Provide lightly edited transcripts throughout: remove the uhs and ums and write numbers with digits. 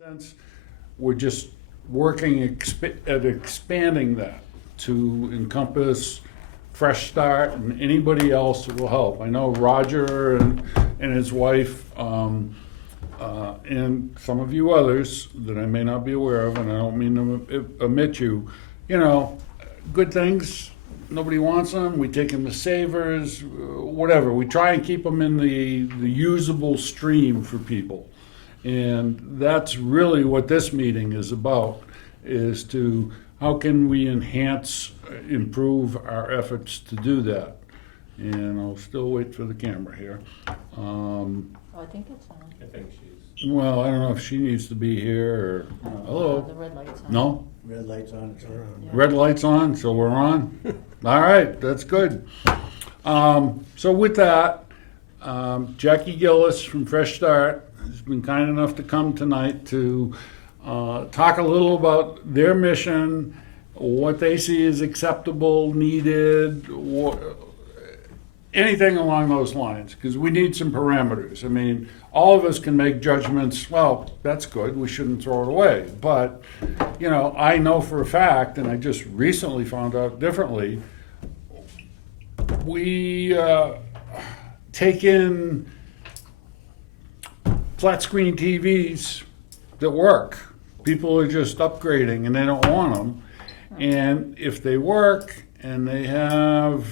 sense, we're just working at expanding that to encompass Fresh Start and anybody else that will help. I know Roger and his wife, and some of you others that I may not be aware of, and I don't mean to omit you, good things. Nobody wants them. We take them as savers, whatever. We try and keep them in the usable stream for people. And that's really what this meeting is about, is to how can we enhance, improve our efforts to do that. And I'll still wait for the camera here. Oh, I think it's on. I think she's. Well, I don't know if she needs to be here or, The hello? red light's on. No? Red light's on, it's on. Yeah. Red light's on, so we're on? All right, that's good. So with that, Jackie Gillis from Fresh Start has been kind enough to come tonight to talk a little about their mission, what they see as acceptable, needed, anything along those lines, because we need some parameters. I mean, all of us can make judgments, well, that's good, we shouldn't throw it away. But, I know for a fact, and I just recently found out differently, we take in flat screen TVs that work. People are just upgrading and they don't want them. And if they work and they have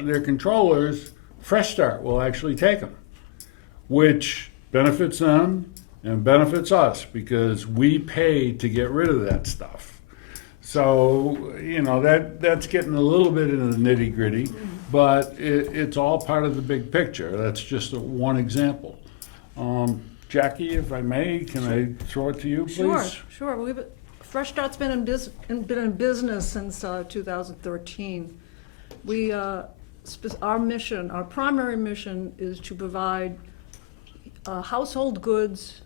their controllers, Fresh Start will actually take them, which benefits them and benefits us because we pay to get rid of that stuff. So, that's getting a little bit into the nitty gritty, but it's all part of the big picture. That's just one example. Jackie, if I may, can I throw it to you, please? Sure. Fresh Start's been in business since 2013. Our primary mission is to provide household goods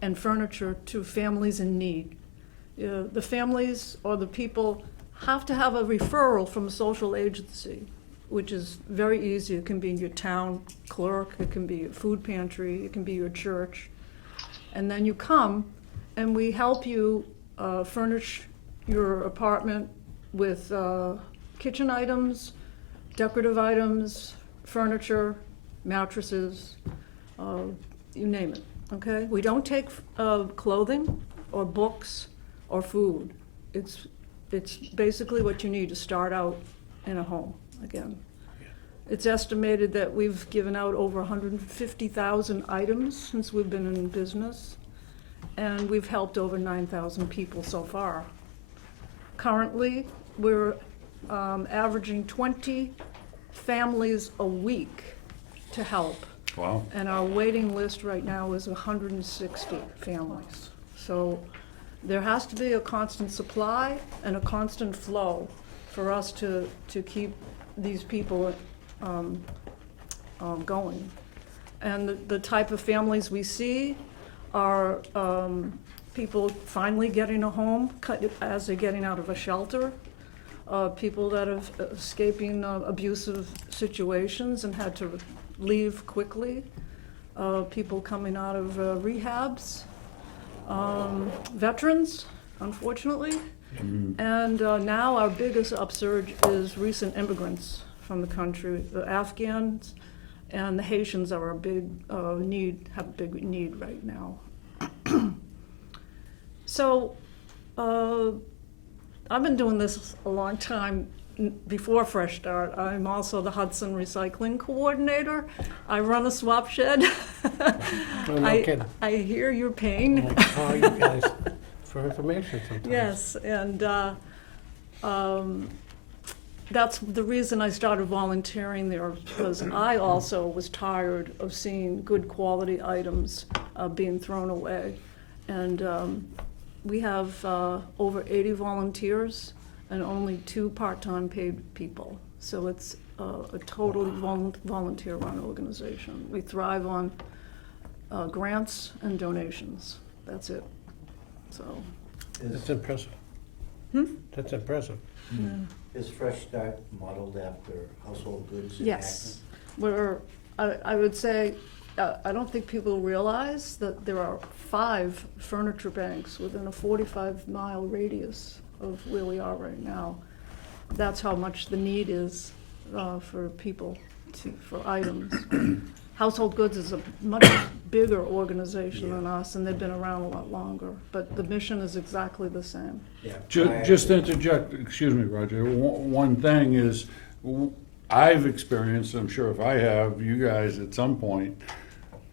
and furniture to families in need. The families or the people have to have a referral from a social agency, which is very easy. It can be your town clerk, it can be your food pantry, it can be your church. And then you come and we help you furnish your apartment with kitchen items, decorative items, furniture, mattresses, you name it, okay? We don't take clothing or books or food. It's basically what you need to start out in a home again. It's estimated that we've given out over 150,000 items since we've been in business, and we've helped over 9,000 people so far. Currently, we're averaging 20 families a week to help, Wow. and our waiting list right now is 160 families. So there has to be a constant supply and a constant flow for us to keep these people going. And the type of families we see are people finally getting a home as they're getting out of a shelter, people that are escaping abusive situations and had to leave quickly, people coming out of rehabs, veterans, unfortunately. And now our biggest upsurge is recent immigrants from the country. The Afghans and the Haitians are a big have a big need right now. So I've been doing this a long time before Fresh Start. I'm also the Hudson Recycling Coordinator. I run a swap shed. No kidding. I hear your pain. I call you guys for information sometimes. Yes, and that's the reason I started volunteering there, because I also was tired of seeing good quality items being thrown away. And we have over 80 volunteers and only 2 part-time paid people. So it's a totally volunteer-run organization. We thrive on grants and donations. That's it. So. That's impressive. That's impressive. Is Fresh Start modeled after household goods in Yes, I would say, I don't think people realize that there are 5 furniture banks within a 45-mile radius of where we are right now. That's how much the need is for people, for items. Household Goods is a much bigger organization than us, and they've been around a lot longer, but the mission is exactly the same. Yeah. Just to interject, excuse me, Roger, one thing is, I've experienced, I'm sure if I have, you guys at some point,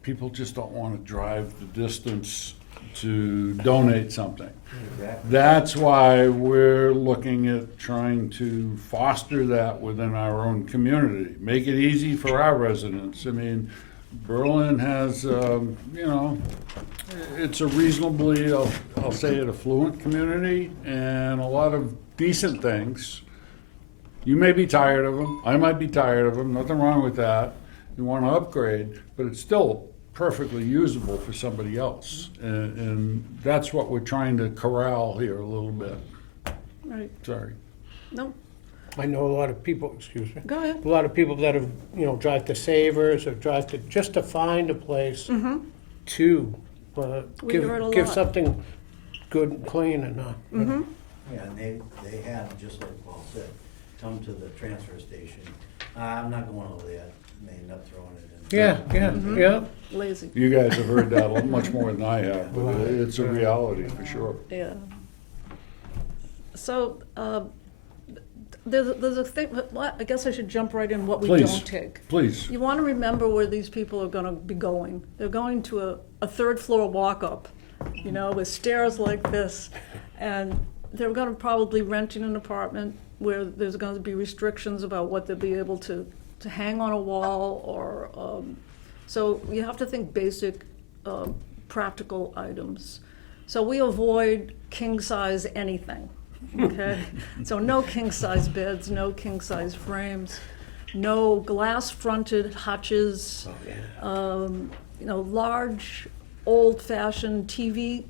people just don't want to drive the distance to donate something. Exactly. That's why we're looking at trying to foster that within our own community, make it easy for our residents. I mean, Berlin has, it's a reasonably, I'll say it, affluent community, and a lot of decent things. You may be tired of them, I might be tired of them, nothing wrong with that. You want to upgrade, but it's still perfectly usable for somebody else. And that's what we're trying to corral here a little bit. Right, Sorry. no, I know a lot of people, excuse me, go ahead. a lot of people that have, drive to Savers or drive to, just to find a place to We hear it a give lot. something good and clean and, Yeah, and they have, just like Paul said, come to the transfer station. I'm not going over there, and they end up throwing it in. yeah. Lazy, You guys have heard that much more than I have, but it's a reality for sure. yeah. So, there's a thing, well, I guess I should jump right in what we Please. don't take. Please. You want to remember where these people are going to be going. They're going to a third-floor walk-up, with stairs like this, and they're going to probably rent in an apartment where there's going to be restrictions about what they'll be able to hang on a wall, or so you have to think basic, practical items. So we avoid king-size anything. Okay, so no king-size beds, no king-size frames, no glass-fronted hutches, large, old-fashioned TV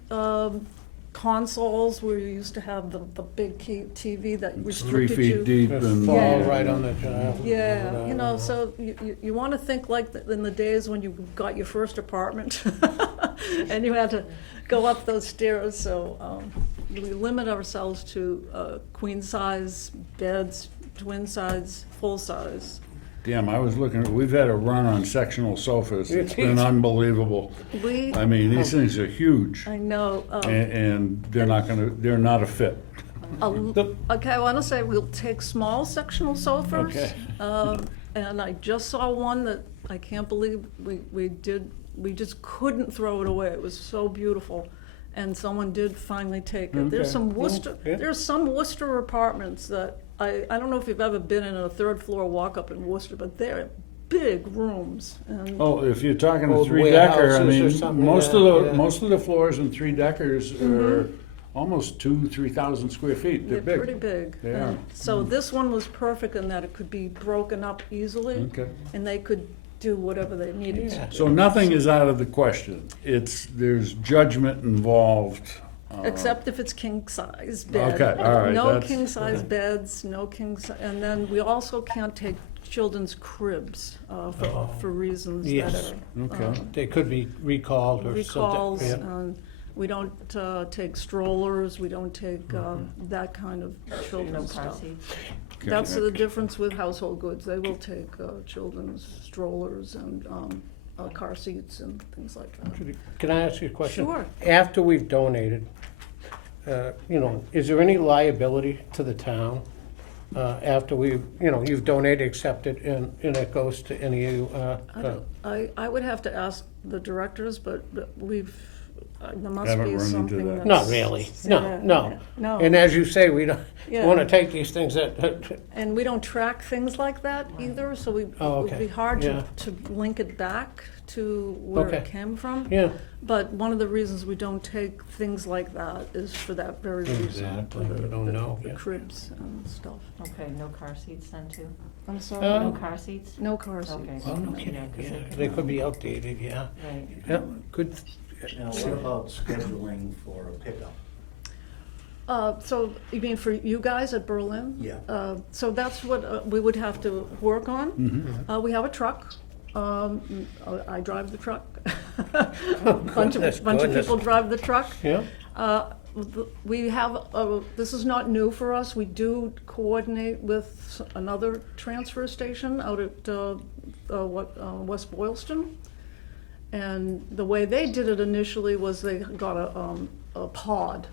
consoles where you used to have the big TV that 3 restricted feet you. deep Just and. fall Yeah. right on the child. Yeah, so you want to think like in the days when you got your first apartment and you had to go up those stairs. So we limit ourselves to queen-size beds, twin-size, full-size. Damn, I was looking, we've had a run on sectional sofas. It's been unbelievable. We, I mean, these things are huge, I know. and they're not a fit. Okay, I want to say we'll take small sectional sofas. Okay. And I just saw one that I can't believe we just couldn't throw it away. It was so beautiful. And someone did finally take it. There's Okay. some Worcester, Yeah. there's some Worcester apartments that, I don't know if you've ever been in a third floor walk-up in Worcester, but they're big rooms. And Oh, if you're talking a Old 3-decker, I warehouses or mean, something, most yeah. of the floors in 3-deckers are almost 3,000 square feet. They're they're big. pretty big. They And are. so this one was perfect in that it could be broken up easily. Okay. And they could do whatever they needed to Yeah. do. So nothing is out of the question. There's judgment involved. Except if it's king-size bed. Okay, all right, No that's- king-size beds, no and then we also can't take children's cribs for reasons that Yes. are. Okay. They could be recalled or something. Recalls, Yeah. and we don't take strollers, we don't take that kind of No children's car stuff. seats. That's the difference with household goods. They will take children's strollers and car seats and things like that. Can I ask you a question? Sure. After we've donated, is there any liability to the town after you've donated, accepted, and it goes to any of you? I would have to ask the directors, but there must Haven't be run into something that. that's. Not really. No, Yeah, no. No. And as you say, we don't Yeah. want to take these things that, And we don't track things like that either, so it Oh, would okay. be hard Yeah. to link it back to where it Okay. came from. yeah. But one of the reasons we don't take things like that is for that very reason. Exactly. for We don't know, The yeah. cribs and stuff. Okay, no car seats then too? I'm sorry, No car seats? no car seats. Okay. Oh, no Yeah, kidding, 'cause yeah. they can- They could be outdated, yeah. Right. Yeah, good. Now, what about scheduling for a pickup? So you mean for you guys at Berlin? Yeah. So that's what we would have to work on. Mm-hmm. We have a truck, I drive the truck. Goodness, Bunch of goodness. people drive the truck. Yeah? We have, this is not new for us, we do coordinate with another transfer station out at, West Boylston. And the way they did it initially was they got a pod,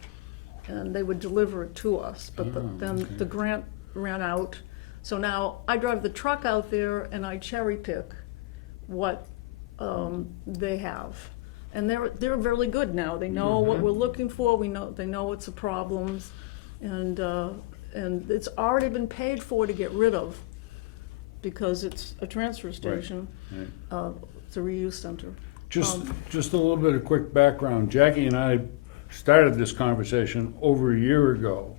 and they would deliver it to us, but then the grant ran out. So now I drive the truck out there and I cherry pick what they have. And they're really good now. They know what we're looking for. They know what's the problems, and it's already been paid for to get rid of, because it's a transfer station. Right. It's a reuse center. Just a little bit of quick background. Jackie and I started this conversation over a year ago,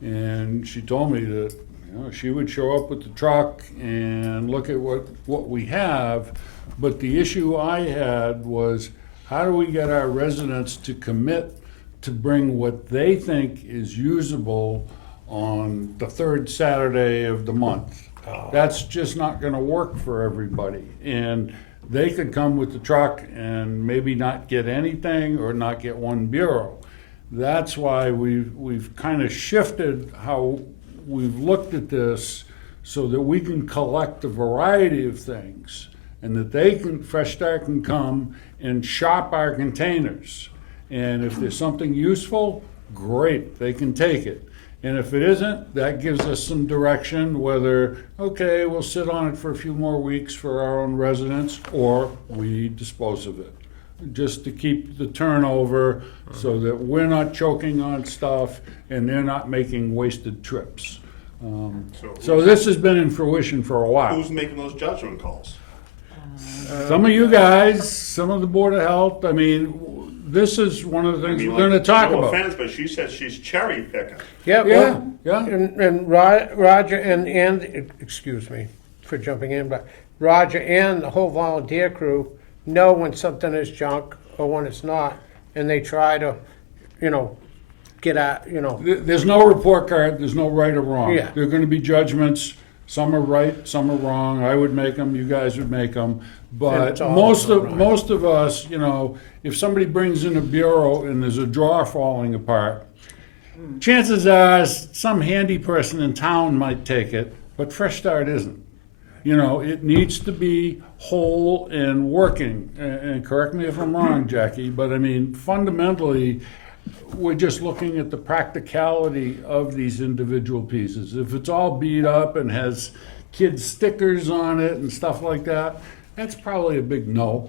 and she told me that, you know, she would show up with the truck and look at what we have, but the issue I had was, how do we get our residents to commit to bring what they think is usable on the third Saturday of the month? That's just not gonna work for everybody. And they could come with the truck and maybe not get anything or not get one bureau. That's why we've kind of shifted how we've looked at this, so that we can collect a variety of things, and that Fresh Start can come and shop our containers. And if there's something useful, great, they can take it. And if it isn't, that gives us some direction, whether, okay, we'll sit on it for a few more weeks for our own residents, or we dispose of it. Just to keep the turnover, so that we're not choking on stuff and they're not making wasted trips. So this has been in fruition for a while. Who's making those judgment calls? Some of you guys, some of the Board of Health, I mean, this is one of the things we're gonna talk No about. offense, but she said she's cherry picking. Yeah, Yeah, well, yeah. and Roger and, excuse me for jumping in, but Roger and the whole volunteer crew know when something is junk or when it's not, and they try to, get at, There's no report card, there's no right or wrong. Yeah. There are gonna be judgments, some are right, some are wrong, I would make them, you guys would make them. And But it's all most right. of us, if somebody brings in a bureau and there's a drawer falling apart, chances are some handy person in town might take it, but Fresh Start isn't. It needs to be whole and working, and correct me if I'm wrong, Jackie, but I mean, fundamentally, we're just looking at the practicality of these individual pieces. If it's all beat up and has kids' stickers on it and stuff like that, that's probably a big no.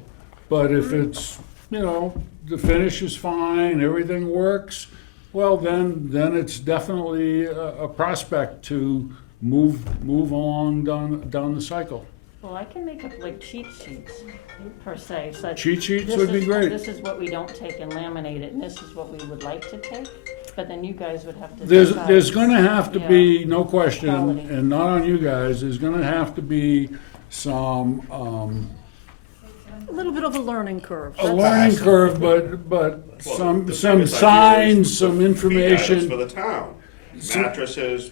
But if it's, the finish is fine, everything works, well, then it's definitely a prospect to move along down the cycle. Well, I can make up like cheat sheets, per se, such. Cheat sheets this would be is- great. This is what we don't take and laminate it, and this is what we would like to take, but then you guys would have to decide. There's gonna have to be, no question, Quality. and not on you guys, there's gonna have to be some, A little bit of a learning curve. a learning curve, but Well, some the biggest idea is signs, some the fee items for information. the town. Mattresses,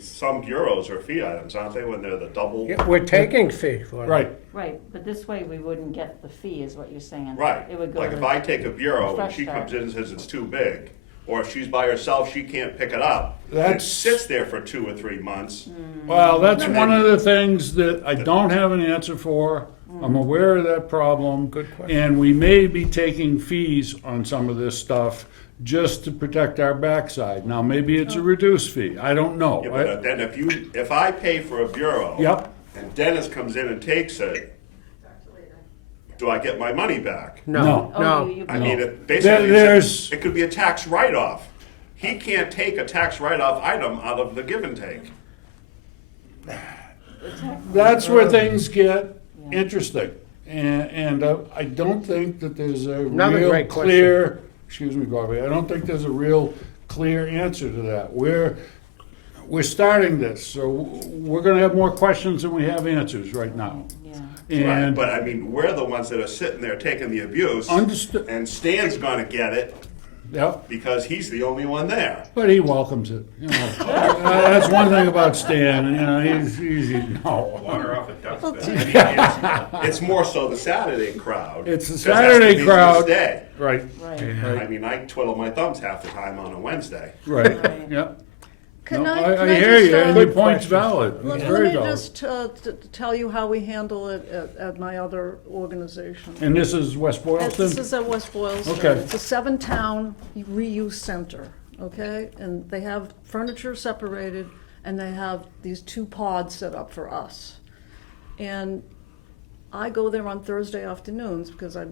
some bureaus are fee items, aren't they, when they're the double? Yeah, we're taking fee for it. Right, Right, but this way we wouldn't get the fee, is what you're saying. Right, It would go like to. if I take a bureau and Fresh she Start. comes in and says it's too big, or if she's by herself, she can't pick it up. and It That's- sits there for 2 or 3 months. well, that's And one then- of the things that I don't have an answer for. I'm aware of that problem. Good question. And we may be taking fees on some of this stuff just to protect our backside. Now, maybe it's a reduced fee, I don't know. Yeah, but then if I pay for a bureau. Yep. And Dennis comes in and takes it, do I get my money back? No, Oh, no. you- I mean, There- basically, there's- it could be a tax write-off. He can't take a tax write-off item out of the give and take. That's where things get interesting. And I don't think that there's a Another real great question. clear, excuse me, Barbie, I don't think there's a real clear answer to that. We're starting this, so we're gonna have more questions than we have answers right now. Yeah. Right, And but I mean, we're the ones that are sitting there taking the abuse. Understood. And Stan's gonna get it, Yep, because he's the only one there. but he welcomes it, you know. That's one thing about Stan, you know, he's easy, no. Water off a duck's back. It's more so the Saturday crowd. It's the 'cause that's Saturday busiest crowd. day. Right, Right. I right, mean, I twiddle my thumbs half the time on a Wednesday. right, Right. yep. Can No, I I hear just, you, and your Good point's question. valid, it's let very me valid. just tell you how we handle it at my other organization. And this is West This Boylston? is at West Boylston. Okay. It's a 7-town reuse center, okay? And they have furniture separated, and they have these 2 pods set up for us. And I go there on Thursday afternoons because I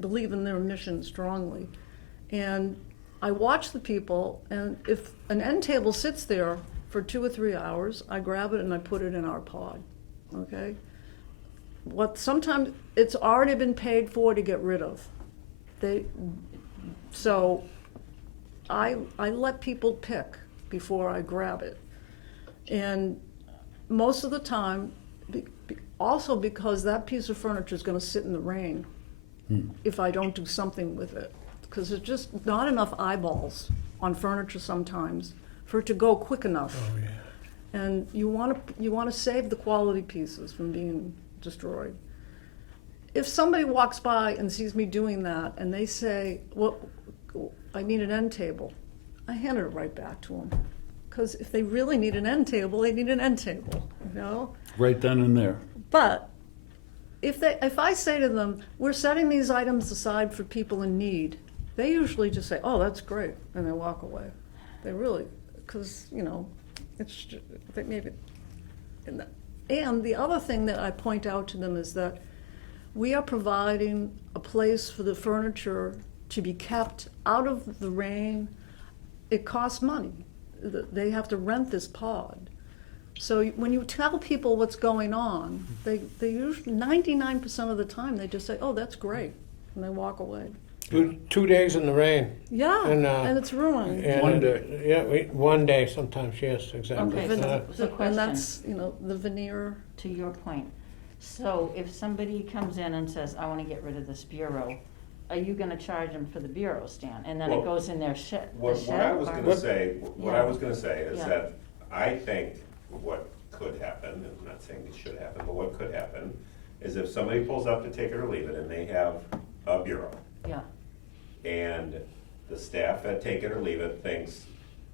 believe in their mission strongly. And I watch the people, and if an end table sits there for 2 or 3 hours, I grab it and I put it in our pod, okay? Sometimes it's already been paid for to get rid of. So I let people pick before I grab it. And most of the time, also because that piece of furniture is gonna sit in the rain if I don't do something with it. Because there's just not enough eyeballs on furniture sometimes for it to go quick enough. Oh, yeah. And you wanna save the quality pieces from being destroyed. If somebody walks by and sees me doing that and they say, well, I need an end table, I hand it right back to them. Because if they really need an end table, they need an end table, you know? Right then and there. But if I say to them, we're setting these items aside for people in need, they usually just say, oh, that's great, and they walk away. They really, because, you know, they maybe. And the other thing that I point out to them is that we are providing a place for the furniture to be kept out of the rain. It costs money. They have to rent this pod. So when you tell people what's going on, they usually, 99% of the time, they just say, oh, that's great, and they walk away. 2 days in the rain. Yeah, And, and it's ruined. And, One day. Yeah, 1 day sometimes, yes, exactly. Okay, so the And question, that's, you know, the veneer. to your point, so if somebody comes in and says, I wanna get rid of this bureau, are you gonna charge them for the bureau stand, and then it Well, goes in their shed, the What shed? I was or- gonna say, what I Yeah. was gonna say is Yeah. that I think what could happen, and I'm not saying it should happen, but what could happen is if somebody pulls up to take it or leave it and they have a bureau Yeah, and the staff at Take It or Leave It thinks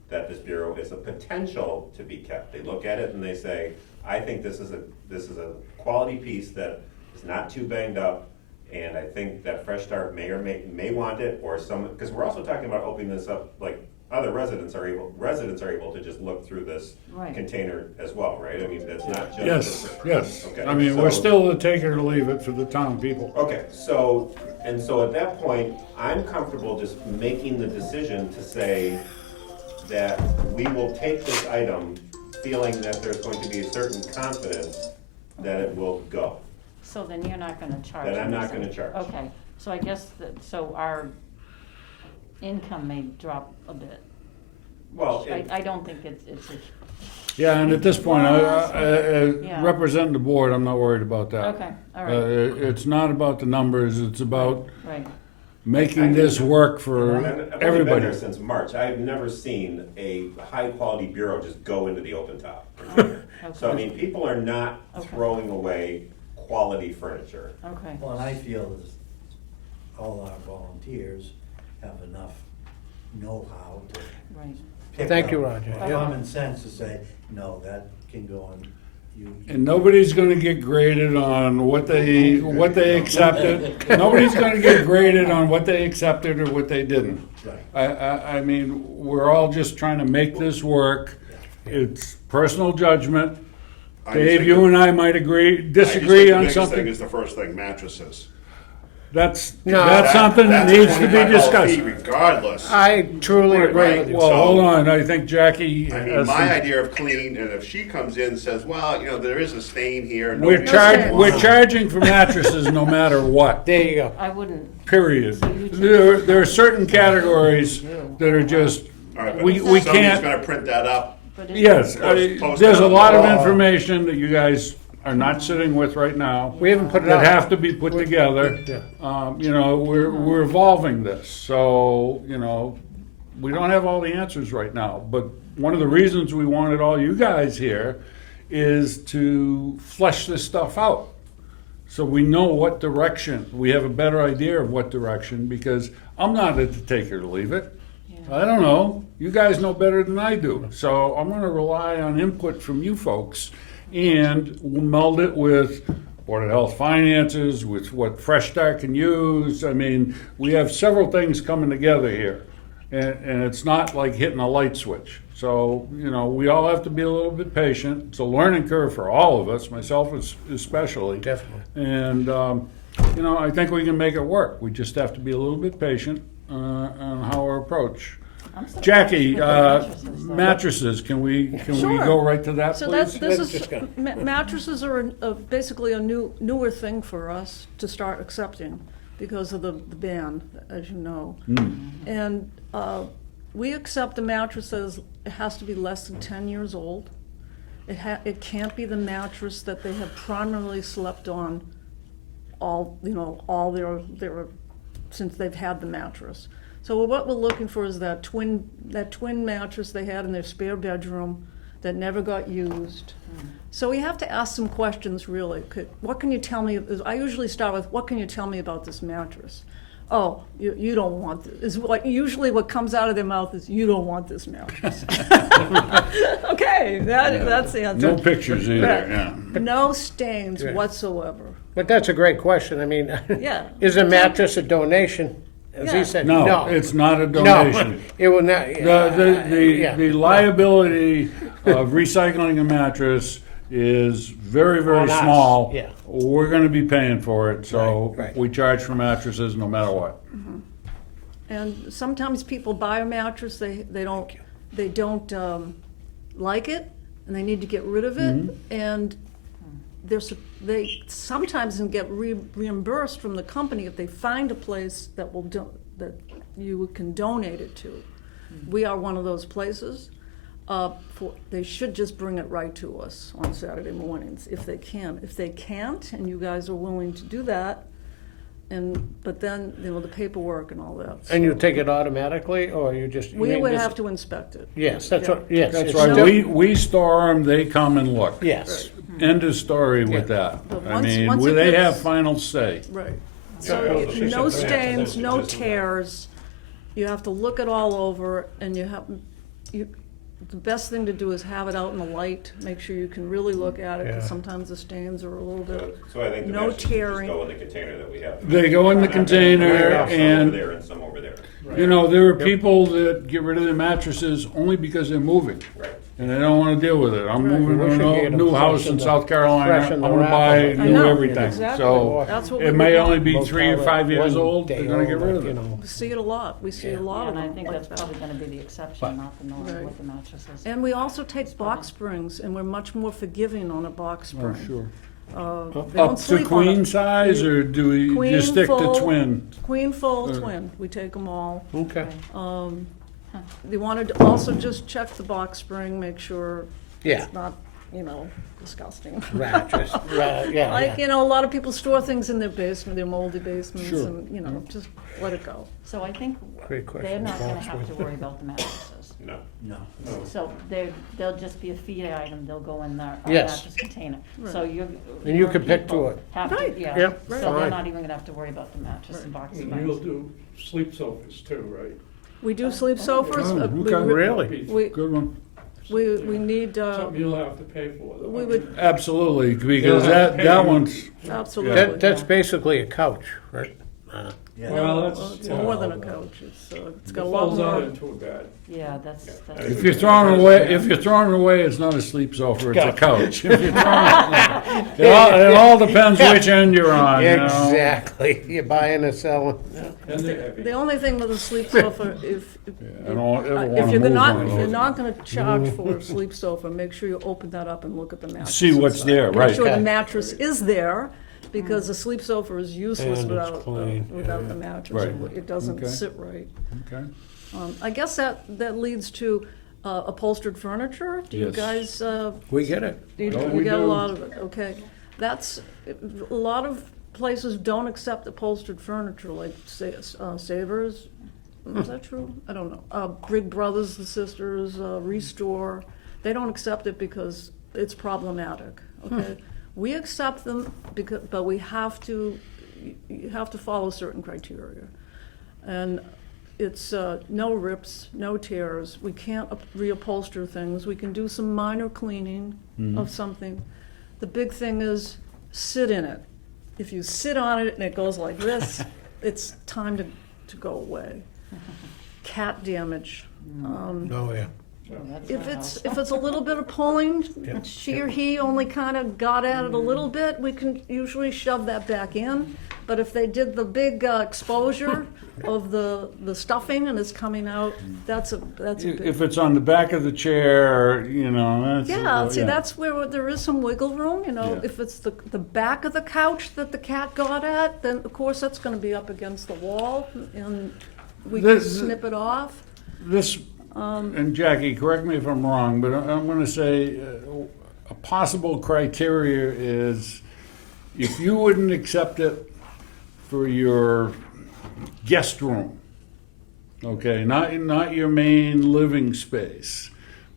that this bureau is a potential to be kept. They look at it and they say, I think this is a quality piece that is not too banged up, and I think that Fresh Start may want it, or some, because we're also talking about opening this up, like, other residents are able to just look through this Right. container as well, right? I mean, that's not just. Yes, yes. Okay, I mean, we're so- still the take it or leave it for the town people. Okay, so at that point, I'm comfortable just making the decision to say that we will take this item feeling that there's going to be a certain confidence that it will go. so then you're not gonna charge That them. I'm not so- gonna charge. Okay, so I guess that, so our income may drop a bit. Well, I don't think it's a, Yeah, and at this point, Yeah. representing the board, I'm not worried about that. okay, all Uh, right, It's not about the numbers, it's about right, making this work I've for only been everybody. there since March. I've never seen a high-quality bureau just go into the open top. So, I mean, people are not Okay. throwing away quality furniture. okay. Well, and I feel is all our volunteers have enough know-how to Right, pick Thank up you, Roger. Yeah. common sense to say, no, that can go on you. And nobody's gonna get graded on what they accepted. Nobody's gonna get graded on what they accepted or what they didn't. Right. I mean, we're all just trying to make this work. It's personal judgment. I just Dave, think you the- and I might disagree on I just think the biggest thing something. is the first thing, mattresses. That's No, something that That's needs to be 25 discussed. fee Regardless. I truly Right, agree right. with you. Well, So- hold on, I think Jackie I mean, has my some- idea of clean, and if she comes in and says, well, you know, there is a stain here. We're nobody charging- we're wants it." charging for mattresses no matter what, There you go. I wouldn't, period. So you There are certain categories that are just, All right, but we somebody's can't, gonna print that up. but it. yes, Post it there's a on the lot of wall. information that you guys are not sitting with right now. We haven't put it That out. have to be put together. Yeah. You know, we're evolving this, so, you know, we don't have all the answers right now. But one of the reasons we wanted all you guys here is to flesh this stuff out. So we know what direction, we have a better idea of what direction, because I'm not at the take it or leave it. I don't know, you guys know better than I do. So I'm gonna rely on input from you folks, and we'll meld it with Board of Health Finances, with what Fresh Start can use. I mean, we have several things coming together here. And it's not like hitting a light switch. So, you know, we all have to be a little bit patient. It's a learning curve for all of us, myself especially. Definitely. And, you know, I think we can make it work. We just have to be a little bit patient on how our approach. I'm surprised Jackie, with the mattresses, though. mattresses, can we Sure. go right to that, So that's, please? this Let's is, just go. mattresses are basically a newer thing for us to start accepting because of the ban, as you know. And we accept the mattresses, it has to be less than 10 years old. It can't be the mattress that they have primarily slept on all their, since they've had the mattress. So what we're looking for is that twin mattress they had in their spare bedroom that never got used. So we have to ask some questions, really. What can you tell me? I usually start with, what can you tell me about this mattress? Oh, you don't want this. Is what usually what comes out of their mouth is, you don't want this mattress. Okay, that's the answer. No pictures either, Right. yeah. No stains Yeah. whatsoever. But that's a great question. I mean, Yeah. is a mattress a donation? As Yeah. he said, No, no. it's not a No, donation. it will not. Yeah. The liability of recycling a mattress is very, very On us, small. yeah. We're gonna be paying for it, so Right, right. we charge for mattresses no matter what. And sometimes people buy a mattress, they don't like it, and they need to get rid of it, and they sometimes can get reimbursed from the company if they find a place that that you can donate it to. We are one of those places. They should just bring it right to us on Saturday mornings if they can. If they can't, and you guys are willing to do that, but then, the paperwork and all that. And you take it automatically, or you just? We would have to inspect it. Yes, that's Yeah. what, yes. That's it's right, still- we store them, they come and look. Yes. End of story with Yeah. that. But I once- mean, once it they gets- have final say. Right. Yeah, So, she no said stains, no just- tears, you have to look it all over, and the best thing to do is have it out in the light, make sure you can really look at it, because Yeah. sometimes the stains are a little bit, So I think the No matches should just tearing. go in the container that we have. They go in the container Some over and, there and some over there. you know, there are people that get rid of their mattresses only because they're moving. Right. And they don't wanna deal with it. I'm Right. moving We to should a get them new fresh house in in the- South Carolina. fresh I in the wanna buy wrapper. I new know, everything. exactly. So That's what we it may would only be We'll 3 or call it 5 years one old, they're day gonna get old, rid of you it. know. we see it a lot, we see a lot Yeah, of and I them think like that's that. probably gonna be the exception, not the norm Right. with the mattresses. And we also take box springs, and we're much more forgiving on a box Oh, spring. sure. They don't Up to sleep on it. queen size, or do we Queen, just stick to full. twin? Queen, full, Or- twin, we take them all. Okay. They wanted to also just check the box spring, make sure Yeah. it's not, disgusting. Mattress, yeah, Like, yeah. a lot of people store things in their basement, their moldy basements, Sure. and, just let it go. So I think Great question. they're not gonna Box have to spring. worry about the mattresses. No. No. So they'll just be a feed item, they'll go in our Yes. mattress container. So Right. you're. And you can pick to people it. Have to, Right. yeah. Yep, So fine. they're not even gonna have to worry about the mattress and box And springs. you'll do sleep sofas too, right? We do sleep sofas. Oh, we okay. Really? Good one. We need, Something you'll have to pay for. though. we would, Absolutely, because Yeah. that one's, absolutely. That's basically a couch, right? Yeah. Well, No, that's, it's you more know, than a couch, it's It got a lot falls out more. into a bed. Yeah, that's. if you're throwing it away, it's not a sleep sofa, it's a couch. If you're throwing it all depends which end you're on, you know? Exactly. You're buying and selling. And they're heavy. The only thing with a sleep sofa, I don't ever if wanna you're move not, one if of you're those. not gonna charge for a sleep sofa, make sure you open that up and look at the mattress. See what's inside. there, right. Make sure the Okay. mattress is there, because the sleep sofa is useless And it's without, clean, without the mattress. Right. It doesn't Okay. sit right. Okay. I guess that leads to, Upholstered furniture, do you Yes. guys, We get it. you Oh, you we get a do. lot of it, okay. That's, a lot of places don't accept upholstered furniture, like Savers, is that true? I don't know. Big Brothers and Sisters, Restore, they don't accept it because it's problematic, okay? We accept them because, but we have to, you have to follow certain criteria. And it's no rips, no tears. We can't reupholster things. We can do some minor cleaning of something. The big thing is sit in it. If you sit on it and it goes like this, it's time to go away. Cat damage. Oh, yeah. If it's a little bit of pulling, she or he only kind of got at it a little bit, we can usually shove that back in. But if they did the big exposure of the stuffing and it's coming out, that's a big. If it's on the back of the chair, you know, that's. Yeah, see, that's where there is some wiggle room, you know, Yeah. if it's the back of the couch that the cat got at, then of course that's gonna be up against the wall and we can This- snip it off. This, and Jackie, correct me if I'm wrong, but I'm gonna say, a possible criteria is if you wouldn't accept it for your guest room, okay, not your main living space,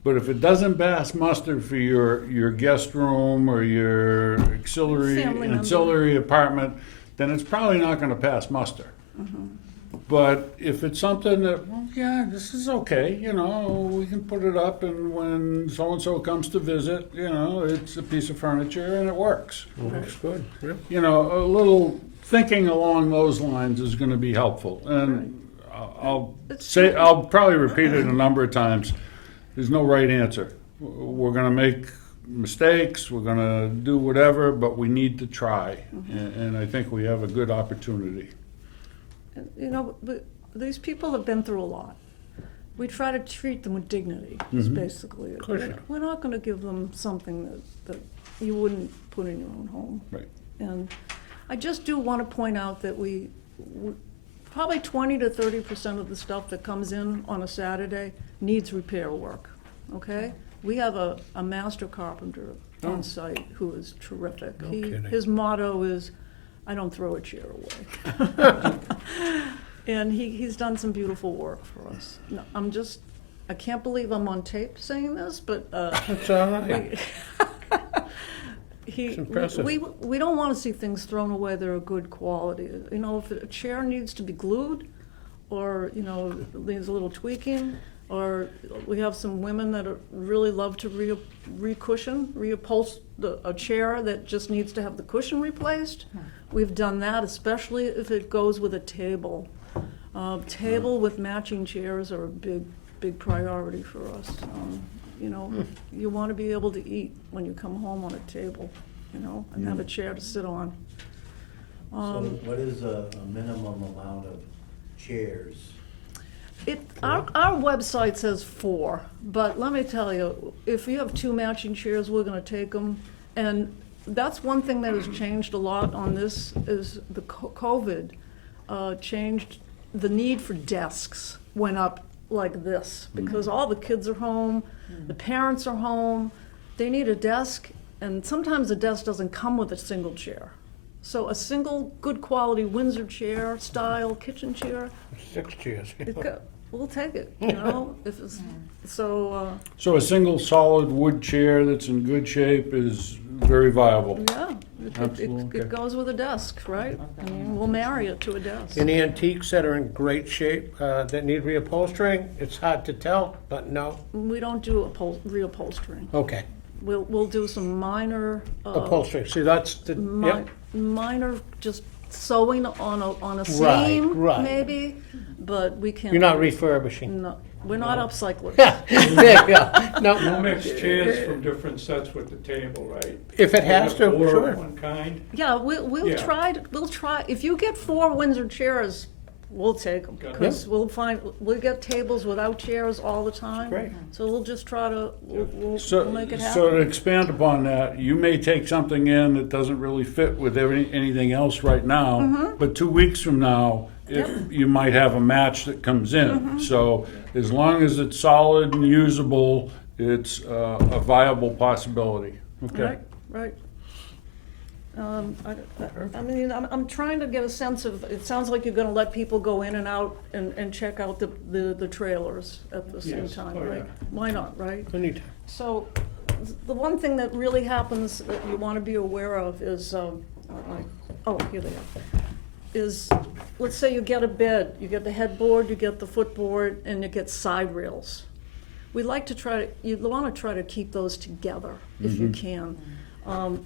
but if it doesn't pass muster for your guest room or your Family member. ancillary apartment, then it's probably not gonna pass muster. But if it's something that, well, yeah, this is okay, you know, we can put it up and when so-and-so comes to visit, you know, it's a piece of furniture and it works. Looks good, yeah. You know, a little thinking along those lines is gonna be helpful. And I'll probably repeat it a number of times. There's no right answer. We're gonna make mistakes, we're gonna do whatever, but we need to try. And I think we have a good opportunity. You know, but these people have been through a lot. We try to treat them with dignity, is basically it. course you do. We're not gonna give them something that you wouldn't put in your own home. Right. And I just do wanna point out that we probably 20 to 30% of the stuff that comes in on a Saturday needs repair work, okay? We have a master carpenter on site who is terrific. No kidding. His motto is, I don't throw a chair away. And he's done some beautiful work for us. No, I can't believe I'm on tape saying this, but It's all right. he, It's impressive. we don't want to see things thrown away that are good quality. You know, if a chair needs to be glued, or, you know, needs a little tweaking, or we have some women that really love to reupholster a chair that just needs to have the cushion replaced. We've done that, especially if it goes with a table. Table with matching chairs are a big priority for us. You know, you want to be able to eat when you come home on a table, you know, and have a chair to sit on. So what is a minimum amount of chairs? Our website says 4, but let me tell you, if you have 2 matching chairs, we're gonna take them. And that's one thing that has changed a lot on this, is the COVID changed, the need for desks went up like this, because all the kids are home, the parents are home, they need a desk, and sometimes a desk doesn't come with a single chair. So a single, good quality Windsor chair, style kitchen chair, 6 chairs. we'll take it, you know, if it's, so, So a single solid wood chair that's in good shape is very viable. yeah, Absolutely. it goes with a desk, right? I mean, we'll marry it to a desk. Any antiques that are in great shape, that need reupholstering, it's hard to tell, but no, We don't do reupholstering. okay. We'll do some minor, Upholstery, see, that's the, yep, minor, just sewing on a seam, right. maybe, but we can't. you're not refurbishing. No, we're not upcyclers. There you go. We'll No, mix chairs from different sets with the table, right? if it has to, Four of sure. one kind. Yeah, we'll Yeah. try, if you get 4 Windsor chairs, we'll take them, Okay. because we'll get tables without chairs all the time. Great. So we'll just try to, we'll So, make it so to happen. expand upon that, you may take something in that doesn't really fit with anything else right now, but 2 weeks from now, you might have a match that comes in. So as long as it's solid and usable, it's a viable possibility. Okay. Right, right. I mean, I'm trying to get a sense of, it sounds like you're gonna let people go in and out and check out the trailers at the same Yes. time, Oh, right? yeah. Why not, right? Anytime. So, the one thing that really happens that you wanna be aware of is, here they are, is, let's say you get a bed, you get the headboard, you get the footboard, and you get side rails. We like to try, you wanna try to keep those together if you can.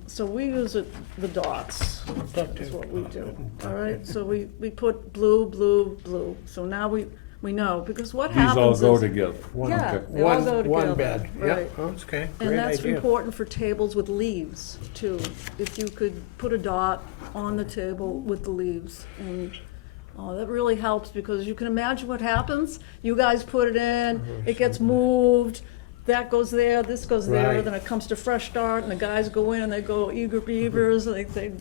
So we use the dots, that's what we do, all right? So we put blue, blue, blue, so now we know, because what These happens all is. go together. Yeah, Okay. they all go One together, bed, right. yep, oh, it's okay, And great that's idea. important for tables with leaves, too. If you could put a dot on the table with the leaves, and, that really helps, because you can imagine what happens. You guys put it in, it gets moved, that goes there, this goes there, Right. then it comes to Fresh Start, and the guys go in, and they go eager beavers, they Three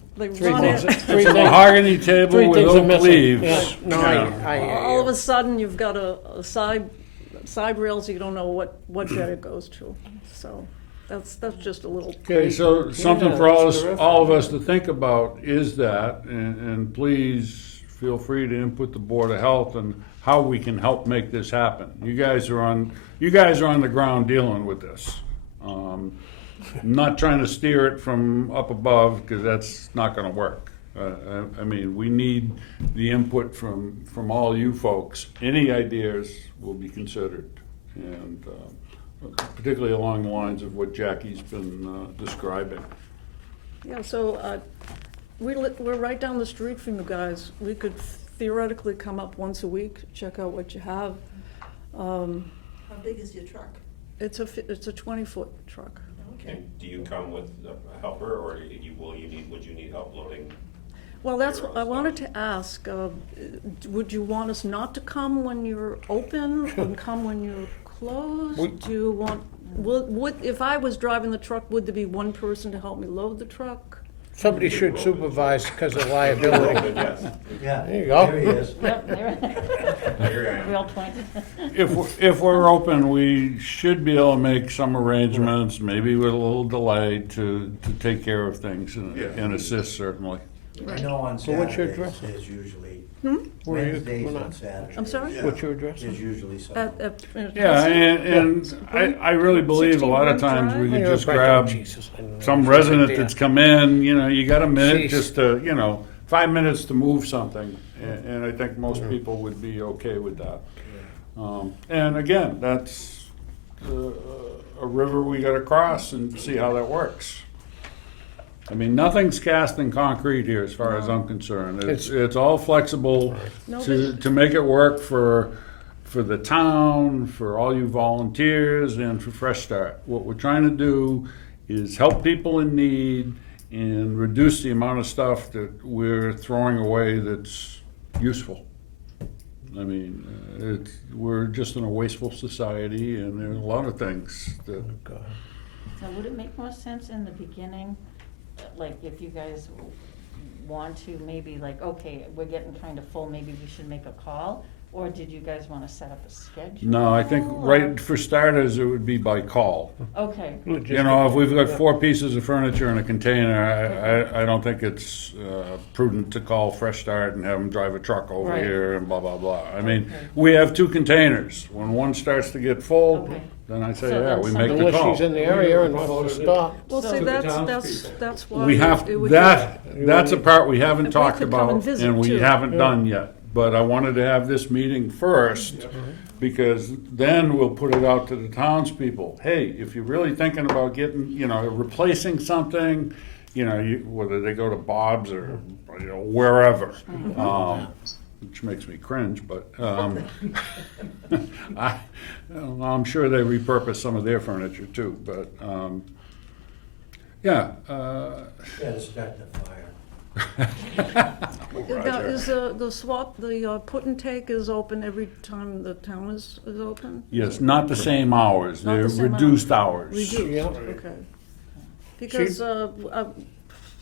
run things, it. three It's a things, mahogany table three with things are oak missing. leaves. Yeah, no, Yeah. All of a sudden, you've got a side rails, you don't know what bed it goes to. So, that's just a little. Okay, so something Yeah, for all that's us, terrific. all of us to think about is that, and please feel free to input the Board of Health and how we can help make this happen. You guys are on the ground dealing with this. Not trying to steer it from up above, because that's not gonna work. I mean, we need the input from all you folks. Any ideas will be considered, and particularly along the lines of what Jackie's been describing. Yeah, so, we're right down the street from you guys. We could theoretically come up once a week, check out what you have. How big is your truck? It's a 20-foot truck. And do you come with a helper, or would you need help loading? Well, that's what I wanted to ask. Would you want us not to come when you're open and come when you're closed? Do you want, if I was driving the truck, would there be one person to help me load the truck? Somebody should supervise because of liability. Yes. Yeah, There you go. there he is. Yep, there, Here I am. real point. If we're open, we should be able to make some arrangements, maybe with a little delay, to take care of things and assist certainly. I know on So what's your Saturdays, address? there's usually, Where are you? Wednesdays We're and not- Saturdays. I'm sorry? What's your address? There's usually some. Yeah, and I really believe a lot of 16 times we Drive? could just Oh, grab Jesus, I don't know. some It's resident right that's there. come in, you got a minute Jeez. just to, 5 minutes to move something, and I think most people would be okay with that. And again, that's a river we gotta cross and see how that works. I mean, nothing's cast in concrete here as far as I'm concerned. It's all flexible No, to make it work for the town, for all you volunteers, and for Fresh Start. What we're trying to do is help people in need and reduce the amount of stuff that we're throwing away that's useful. I mean, we're just in a wasteful society, and there are a lot of things that, God. Now, would it make more sense in the beginning, like if you guys want to maybe like, okay, we're getting kind of full, maybe we should make a call? Or did you guys want to set up a schedule? no, I think or- right, for starters, it would be by call. Okay, You know, if we've got 4 pieces of furniture in a container, I don't think it's prudent to call Fresh Start and have them drive a truck over Right. here and blah, blah, blah. I mean, Okay. we have 2 containers. When one starts to get full, Okay. then I say, So yeah, then we some- make the Unless call. she's in the area and wants to stop. Well, So see, the that's why. We have, it would that's a part we haven't If we talked could come and about visit, and we too. haven't done yet. But I wanted to have this meeting first, because then we'll put it out to the townspeople. Hey, if you're really thinking about getting, replacing something, whether they go to Bob's or, wherever. Which makes me cringe, but, I'm sure they repurpose some of their furniture too, but, yeah. Yeah, to start the fire. Now, is the swap, the put and take is open every time the town is open? Yes, not the same hours, Not they're the same reduced hours. Reduced, Yeah. okay. Because,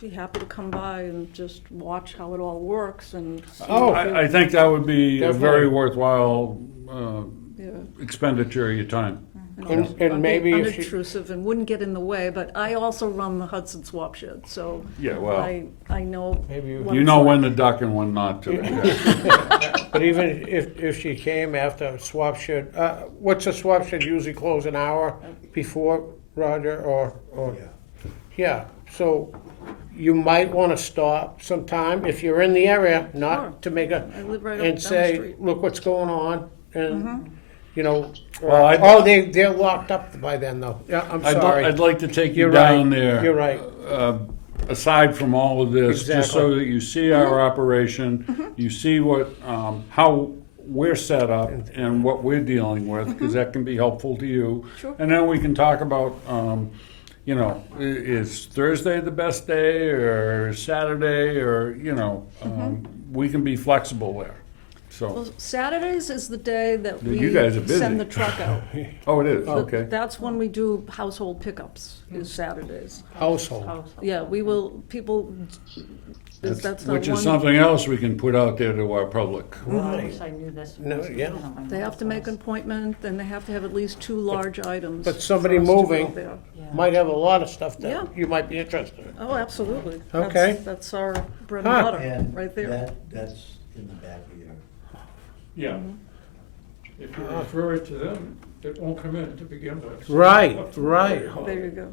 be happy to come by and just watch how it all works and see. Oh, I think that would be a very Definitely. worthwhile Yeah. expenditure of your time. And maybe if she, Unobtrusive and wouldn't get in the way, but I also run the Hudson Swap Shed, so Yeah, well, I know. Maybe you- what you it's know like. when to duck and when not to. Yeah. but even if she came after swap shed, what's a swap shed usually close an hour before, Roger, or, Yeah. yeah, so you might wanna stop sometime if you're in the area, Sure. not to make a, I live right up down and the say, street. look what's going on, and, you know, Well, I'd- oh, they're locked up by then, though, yeah, I'm I'd sorry. like to take you You're right. down there. You're right. Aside from all of this, just so Exactly. that you see our operation, you see what, how we're set up and what we're dealing with, because that can be helpful to you. Sure. And then we can talk about, you know, is Thursday the best day or Saturday or, you know, we can be flexible there. So, Well, Saturdays is the day that You we guys are busy. send the truck out. oh, it is, The- okay. That's when we do household pickups, is Saturdays. Household. Yeah, we will, people, that's not Which is one, something else we can put out there to our public. I wish I knew this. No, yeah. they have to make an appointment, and they have to have at least 2 large items. but somebody for us to go moving- there. Might have a lot of stuff Yeah. that you might be interested in. Oh, absolutely. Okay. That's our bread Huh. and butter, And right there. that's in the back of your, Yeah. If you refer it to them, it won't come in to begin with. Right, right, There you go.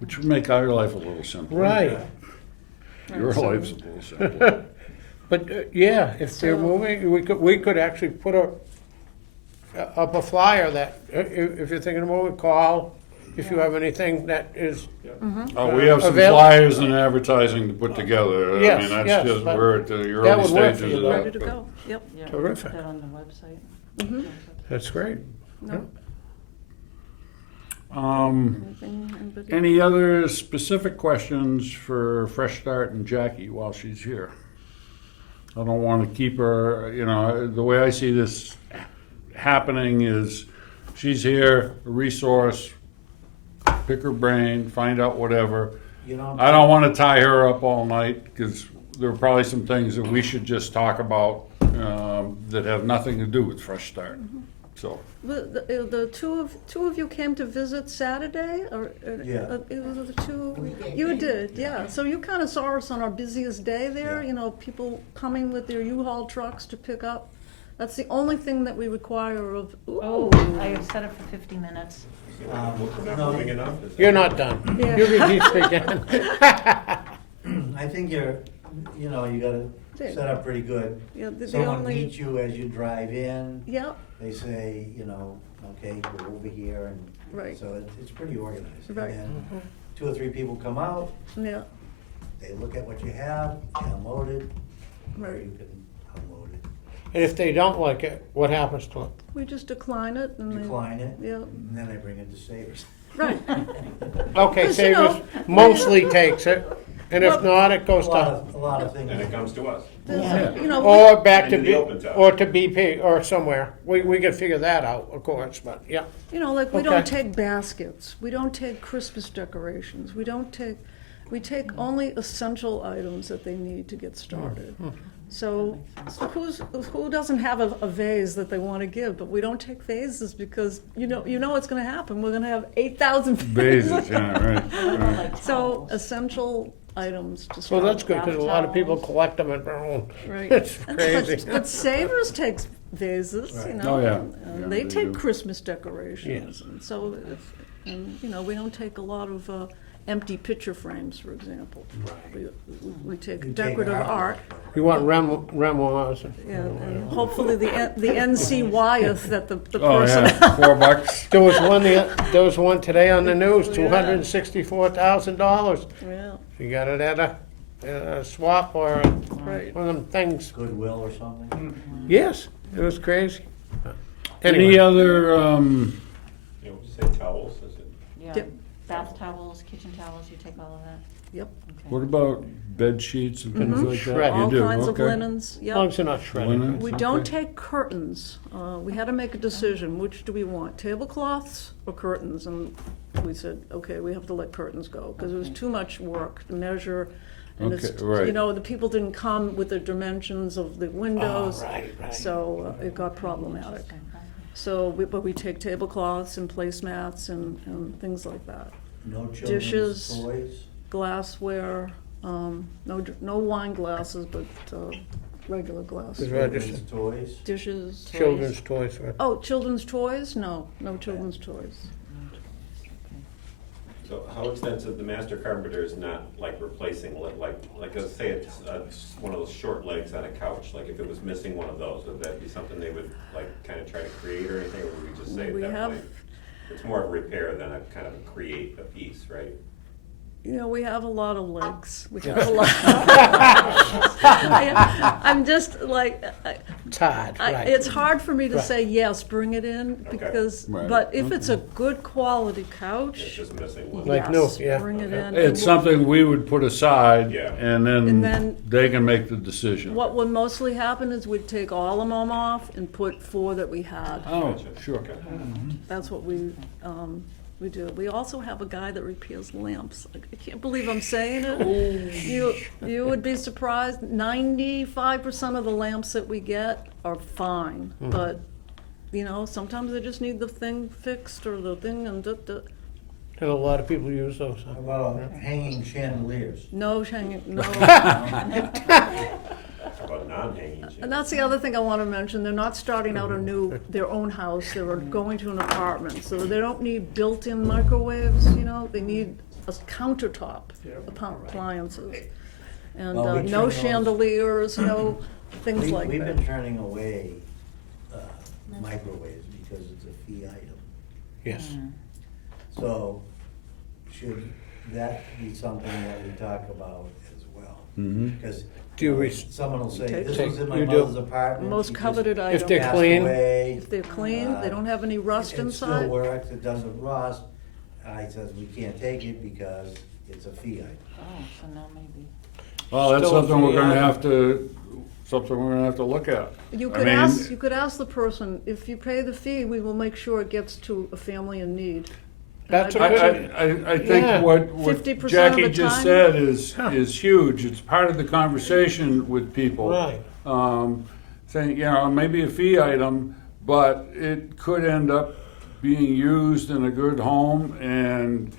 Which would make our life a little simpler. right. Your So- life's a little simpler. But, yeah, if they're So- moving, we could actually put up a flyer that, if you're thinking of moving, call, if you have anything that is, Oh, we have some Avail- flyers and advertising to put together. I Yes, mean, that's yes, just, but we're at the that early would work for stages you, of though. that. Ready to but- go, yep. Yeah, Terrific. put that on the website. that's great. No, Mm-hmm. anybody? Any other specific questions for Fresh Start and Jackie while she's here? I don't want to keep her, you know, the way I see this happening is she's here, a resource, pick her brain, find out whatever. you know. I don't want to tie her up all night because there are probably some things that we should just talk about that have nothing to do with Fresh Start. So, The two of you came to visit Saturday, or? Yeah. It was the two, you did, yeah. So you kind of saw us on our busiest day there, Yeah. you know, people coming with their U-Haul trucks to pick up. That's the only thing that we require of, Oh, I have set it for 50 minutes. No, Moving enough? Is that- You're not done. Yeah. You can keep speaking. I think you gotta set up pretty good. yeah, the Someone only, meets you as you drive in, yeah, they say, okay, we're over here, and Right. so it's pretty organized. Right. And 2 or 3 people come out, yeah, they look at what you have, they unload it, or right. you can unload it, And if they don't like it, what happens to it? We just decline it and they. decline it, Yeah, and then I bring it to Savers. right. Okay, 'Cause, you Savers know- mostly takes it, and if not, it A goes lot to, of, a lot of things. And it comes to us. Yeah. You know, or back to, Into the B- open town. or to BP, or somewhere. We can figure that out, of course, but, yeah. you know, like, we Okay. don't take baskets, we don't take Christmas decorations, we take only essential items that they need to get started. So who doesn't have a vase that they want to give? But we don't take vases because, you know what's going to happen. We're going to have 8,000 vases, yeah, right. right. Like So towels. essential items to Well, start. that's good, because a lot of people Towels. collect them at their own. Right. It's And- crazy. But Savers takes vases, you Right. know. Oh, yeah. and Yeah, they they take do. Christmas decorations. And so, we don't take a lot of empty picture frames, for example. We take You take decorative art. You want remoirs. Yeah, and hopefully the NC Wyeth that the Oh, person. yeah, $4. There was one today on the news, $264,000. Yeah, You got it at a swap or right. one of them things. Goodwill or something. Yes, it was crazy. Any Anyway, other, You know, say towels, is it? Yeah, Yep. bath towels, kitchen towels, you take all of that? Yep. Okay. what about bed sheets and things like that? Shredded. You All do, kinds of okay. linens, as yep. long as they're not shredded. Linen. We don't Okay. take curtains. We had to make a decision, which do we want, tablecloths or curtains? And we said, okay, we have to let curtains go, because it was too much work to measure. And it's, Okay, right. you know, the people didn't come with the dimensions of the windows. Oh, right. So it got problematic. So, but we take tablecloths and placemats and things like that. No children's Dishes. toys? Glassware, no wine glasses, but regular glass. Is that just Children's toys? Dishes. children's toys? Right? Oh, children's toys? No children's toys. So how extensive, the master carpenter is not like replacing, like, let's say it's one of those short legs on a couch, like if it was missing one of those, would that be something they would like kind of try to create or anything, or would we just say at We that have- point? It's more of a repair than a kind of a create a piece, right? You know, we have a lot of legs. We have a lot. I'm just like, It's hard, right. it's hard for me to Right. say, yes, bring it in, Okay. because, Right. but if it's a good quality It's couch, just missing one. Like new, yes, yeah. bring it in. It's something we would put aside, Yeah. and And then then- they can make the decision. What would mostly happen is we'd take all of them off and put 4 that we had. Oh, Gotcha. sure. Okay. That's what we do. We also have a guy that repairs lamps. I can't believe I'm saying it. You would be surprised, 95% of the lamps that we get are fine, but, you know, sometimes they just need the thing fixed or the thing and And a lot of people use those. How about hanging chandeliers? no hanging, no. How about non-hanging And chairs? that's the other thing I want to mention, they're not starting out their own house, they were going to an apartment, so they don't need built-in microwaves, you know, they need a countertop appliances. And Well, we no turn those- chandeliers, no things like We've that. been turning away microwaves because it's a fee item. Yes. So should that be something that we talk about as well? Mhm. Because Do you someone will say, Take- this was in my you do. mother's apartment. Most she just coveted If item. they're passed clean. away. If they're clean, they don't have any rust It still inside. works, it doesn't rust. I says, we can't take it because it's a fee item. Oh, so now maybe. Well, that's Still a something we're fee gonna item. have to look at. You I could mean- ask, the person, if you pay the fee, we will make sure it gets to a family in need. That's And I, I bet you- I think Yeah. what 50% of Jackie the just time? said is huge. It's part of the conversation with people. Right. Saying, you know, maybe a fee item, but it could end up being used in a good home, and,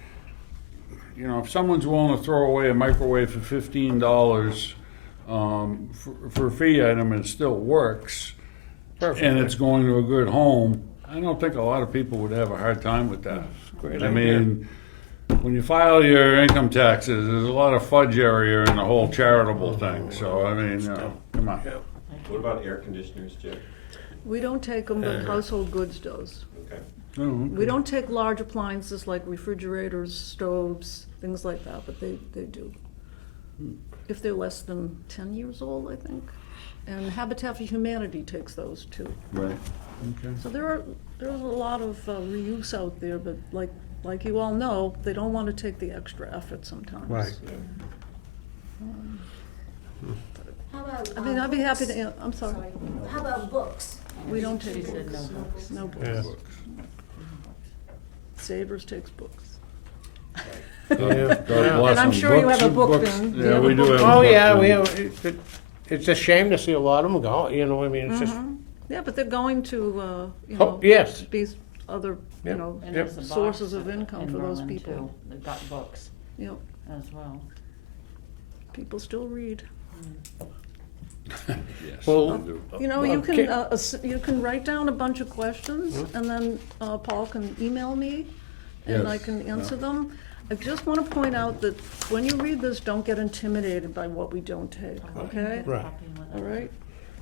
you know, if someone's willing to throw away a microwave for $15, for a fee item and it still works, Perfect. and it's going to a good home, I don't think a lot of people would have a hard time with that. Great I idea. mean, when you file your income taxes, there's a lot of fudge area in the whole charitable thing, so, I mean, you know, come on. What about air conditioners, Jim? We don't take them, but household goods does. Okay. Oh, We don't take large appliances like refrigerators, stoves, things like that, but they do. If they're less than 10 years old, I think. And Habitat for Humanity takes those too. Right, okay. So there's a lot of reuse out there, but like you all know, they don't want to take the extra effort sometimes. Right. How about, I mean, I'd be happy books? to, I'm sorry, How about books? we don't She take said books. no books. No Yeah. books. Savers takes books. Yeah. God bless And I'm them. sure you Books have a and book books. bin. Do you Yeah, have a we do book have a Oh, book yeah, bin. we have, it's a shame to see a lot of them go, you know, I mean, it's just, Yeah, but they're going to, you oh, know, yes. be other, you Yep. know, And Yep. there's a box sources of income in for those Berlin, people. too. They've got books you know, as well. people still read. Yes, Well, we do. You know, you Okay. can, you can write down a bunch of questions, and then Paul can email me, and I Yes, can yeah. answer them. I just want to point out that when you read this, don't get intimidated by what we don't take, okay? Right. All right?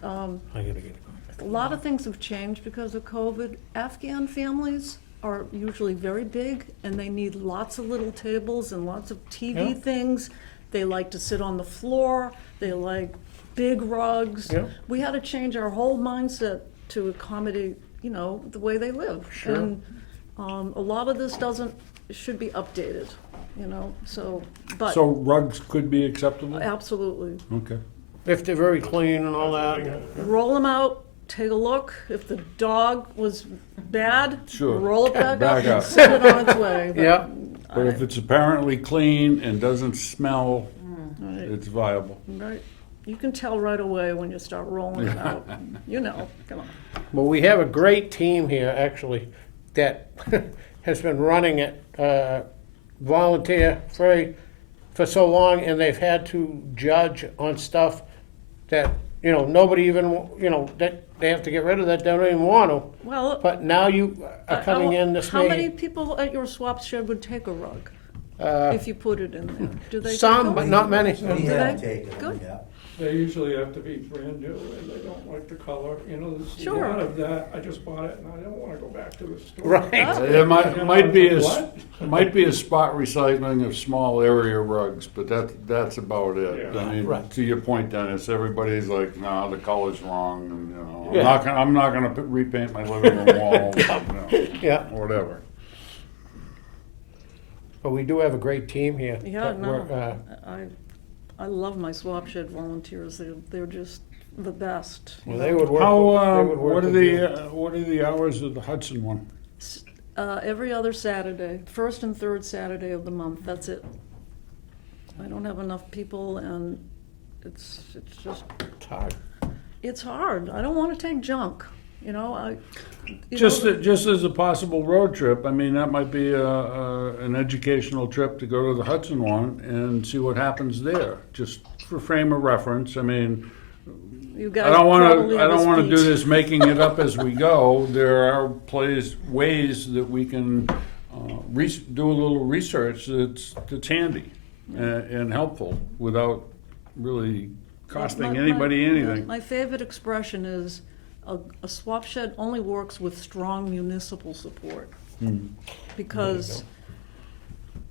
I gotta get A lot of things have changed because of COVID. Afghan families are usually very big, and they need lots of little tables and lots of TV Yeah. things. They like to sit on the floor, they like big rugs. Yeah. We had to change our whole mindset to accommodate, you know, the way they live. Sure. And a lot of this should be updated, you know, so, but So rugs could be acceptable? absolutely. Okay. If they're very clean and all that. Roll them out, take a look. If the dog was bad, Sure. roll it back Back up and up. send it on its way. But Yeah. But if it's apparently clean and doesn't smell, Right. it's viable. Right. You can tell right away when you start rolling it out. You know, come on. Well, we have a great team here, actually, that has been running it volunteer free for so long, and they've had to judge on stuff that, nobody even, that they have to get rid of that, they don't even want to. Well, But now you are coming in this how many May. people at your swap shed would take a rug Uh, if you put it in there? Do they? take Some, them? but not many. We Do have they? taken Good. them, yeah. They usually have to be brand new and they don't like the color, there's a Sure. lot of that, I just bought it and I don't wanna go back to the store. Right. There might be What? might be a spot recycling of small area rugs, but that's about it. Yeah. I mean, Right. to your point, Dennis, everybody's like, nah, the color's wrong, and Yeah. I'm not gonna repaint my living room wall, Yeah, whatever. but we do have a great team here. Yeah, that no, work, I love my swap shed volunteers. They're just the best. Well, they would work. How, they would work what are with you. what are the hours of the Hudson one? Every other Saturday, first and third Saturday of the month, that's it. I don't have enough people and it's just, It's hard. it's hard. I don't wanna take junk, Just as a possible road trip, I mean, that might be an educational trip to go to the Hudson one and see what happens there, just for frame of reference. I mean, You I guys don't probably want have a to do speech. this making it up as we go. There are ways that we can do a little research that's handy and helpful without really costing My- anybody my- anything. My favorite expression is, a swap shed only works with strong municipal support. Because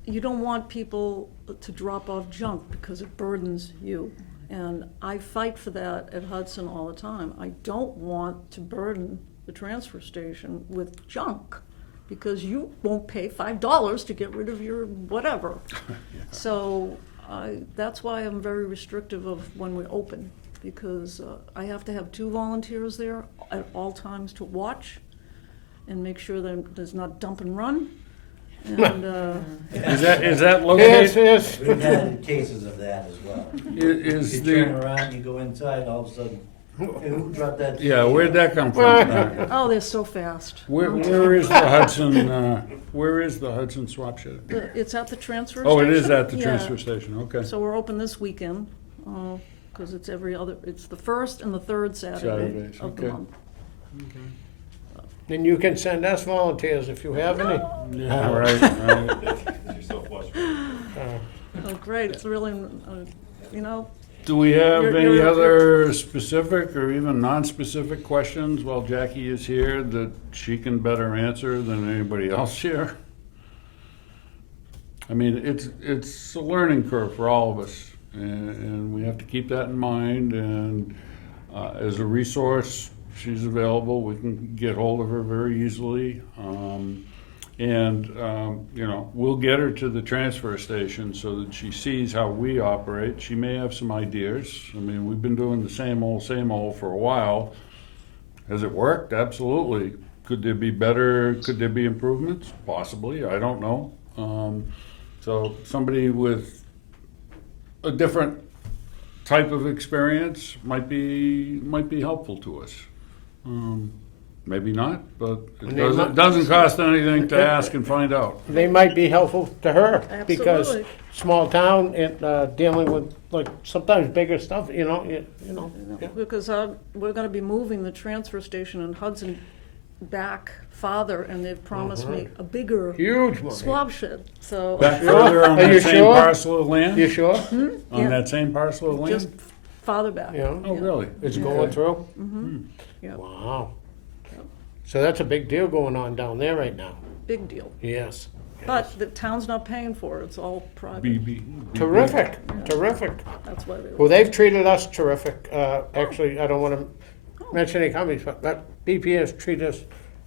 you don't want people to drop off junk because it burdens you. And I fight for that at Hudson all the time. I don't want to burden the transfer station with junk because you won't pay $5 to get rid of your whatever. So that's why I'm very restrictive of when we open, because I have to have 2 volunteers there at all times to watch and make sure that there's not dump and run. And Is that Yes, located? yes. We've had cases of that as well. Is You turn the around, you go inside, all of a sudden, hey, who dropped that? yeah? Where'd that come from? oh, they're so fast. Where is the Hudson? Where is the Hudson swap shed? It's at the transfer Oh, station. it is at the Yeah. transfer station. Okay. So we're open this weekend, because it's it's the first and the third Saturday Saturdays, of the okay. month. Then you can send us volunteers if you have any. Yeah, right. right. You're so flush. Oh, great, it's really, Do we have You're- any you're- other specific or even non-specific questions while Jackie is here that she can better answer than anybody else here? I mean, it's a learning curve for all of us, and we have to keep that in mind. And as a resource, she's available. We can get hold of her very easily. We'll get her to the transfer station so that she sees how we operate. She may have some ideas. I mean, we've been doing the same old for a while. Has it worked? Absolutely. Could there be improvements? Possibly, I don't know. So somebody with a different type of experience might be helpful to us. Maybe not, but it And they might- doesn't cost anything to ask and find out. They might be helpful to her, because Absolutely. small town and dealing with like sometimes bigger stuff, you know. Yeah. because we're gonna be moving the transfer station in Hudson back farther, and they've promised me a bigger Huge money. swab shed, so. Back Sure? further on Are you that same sure? parcel of land? You sure? On Yeah. that same parcel of land? Just farther back. Yeah. Oh, really? It's going through? Yeah, Wow. So that's a big deal going on down there right now. big deal. Yes. But the town's not paying for it, it's all private. BB. Terrific, terrific. That's why they Well, they've treated us terrific. Actually, I don't want to mention any companies, but BP has treated us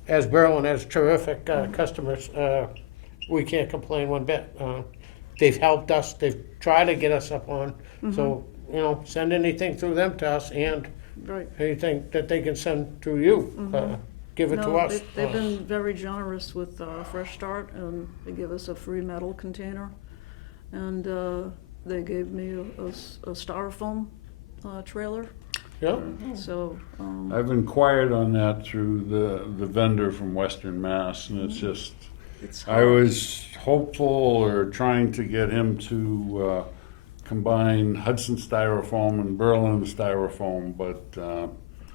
as Berlin as terrific customers. We can't complain one bit. They've helped us. They've tried to get us up on. So, send anything through them to us, and Right. anything that they can send through you. give it to No, us. they've been very generous with Fresh Start, and they give us a free metal container. And they gave me a styrofoam trailer, Yeah, so, I've inquired on that through the vendor from Western Mass, and it's just, it's I hard. was hopeful or trying to get him to combine Hudson Styrofoam and Berlin Styrofoam, but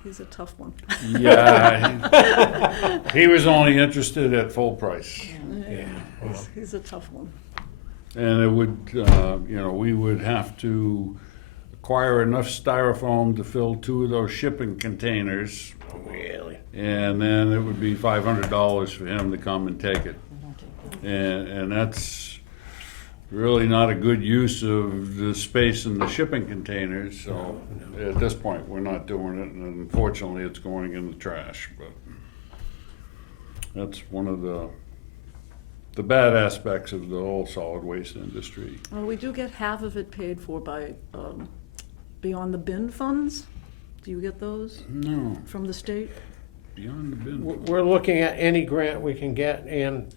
He's a tough one. yeah, he was only interested at full price. yeah. He's a tough one. And it would, we would have to acquire enough styrofoam to fill 2 of those shipping containers, Really? and then it would be $500 for him to come and take it. We don't take that. And that's really not a good use of the space in the shipping containers, so at this point, we're not doing it, and unfortunately, it's going in the trash, but that's one of the bad aspects of the whole solid waste industry. Well, we do get half of it paid for by Beyond the Bin funds. Do you get those No, from the state? beyond the bin. We're looking at any grant we can get, and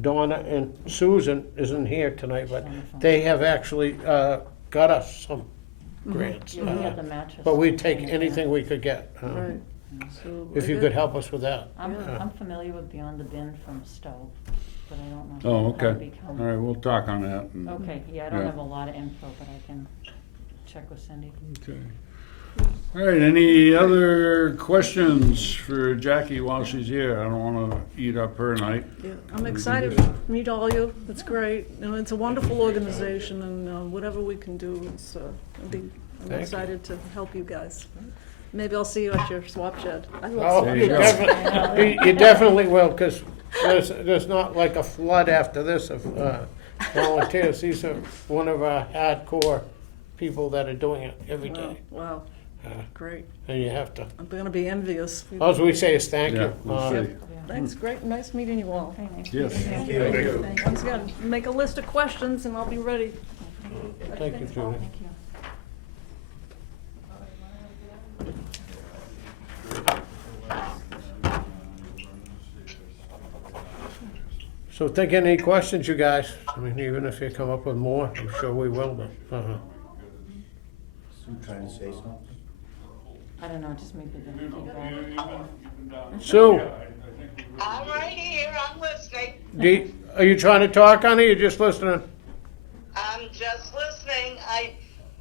Donna and Susan isn't here tonight, but they have actually got us some grants. Yeah, we had the mattress. But we'd take container. anything we could get, Right. So if I you get- could help us with that. I'm familiar with Beyond the Bin from Stowe, but I don't know. Oh, how okay. to become- All right, we'll talk on that. and- Okay, yeah, I don't Yeah. have a lot of info, but I can check with Cindy. Okay. All right, any other questions for Jackie while she's here? I don't want to eat up her night. Yeah, I'm excited to meet all you. It's great. It's a wonderful organization, and whatever we can do, I'm Thank you. excited to help you guys. Maybe I'll see you at your swap shed. I love Oh, swap you you go. sheds. definitely, you definitely will, because there's not like a flood after this of volunteers. These are one of our hardcore people that are doing it every day. Wow, great. And you have to, I'm gonna be envious. all we say is thank Yeah, you. we'll see. Thanks, great, nice meeting you all. Okay, nice. Yes. meeting you. Thank you. Once again, make a list of questions and I'll be ready. Thank you, Judy. Thank you. So think any questions, you guys? I mean, even if you come up with more, I'm sure we will, but, Sue trying to say something? I don't know, just maybe the feedback. Sue, I'm right here, I'm listening. are you trying to talk, honey, or you just listening? I'm just listening.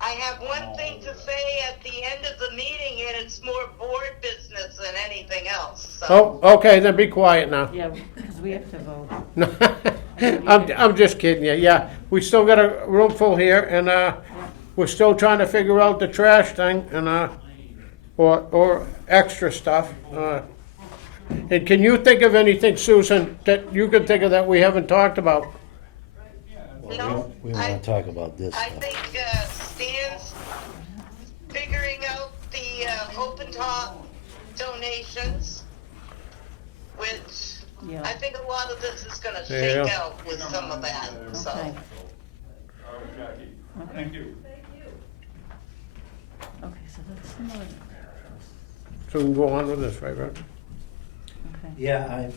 I have one thing to say at the end of the meeting, and it's more board business than anything else, so. Oh, okay, then be quiet now. Yeah, because we have to vote. I'm just kidding you, yeah. We still got a room full here, and, we're still trying to figure out the trash thing, and, or extra stuff. And can you think of anything, Susan, that you can think of that we haven't talked about? No, We don't wanna talk about this I stuff. think Stan's figuring out the open top donations, which Yeah. I think a lot of this is gonna Yeah. shake out with some of that, so. Okay. Thank you. Okay, so that's similar. So we can go on with this, right, Rod? Okay. Yeah,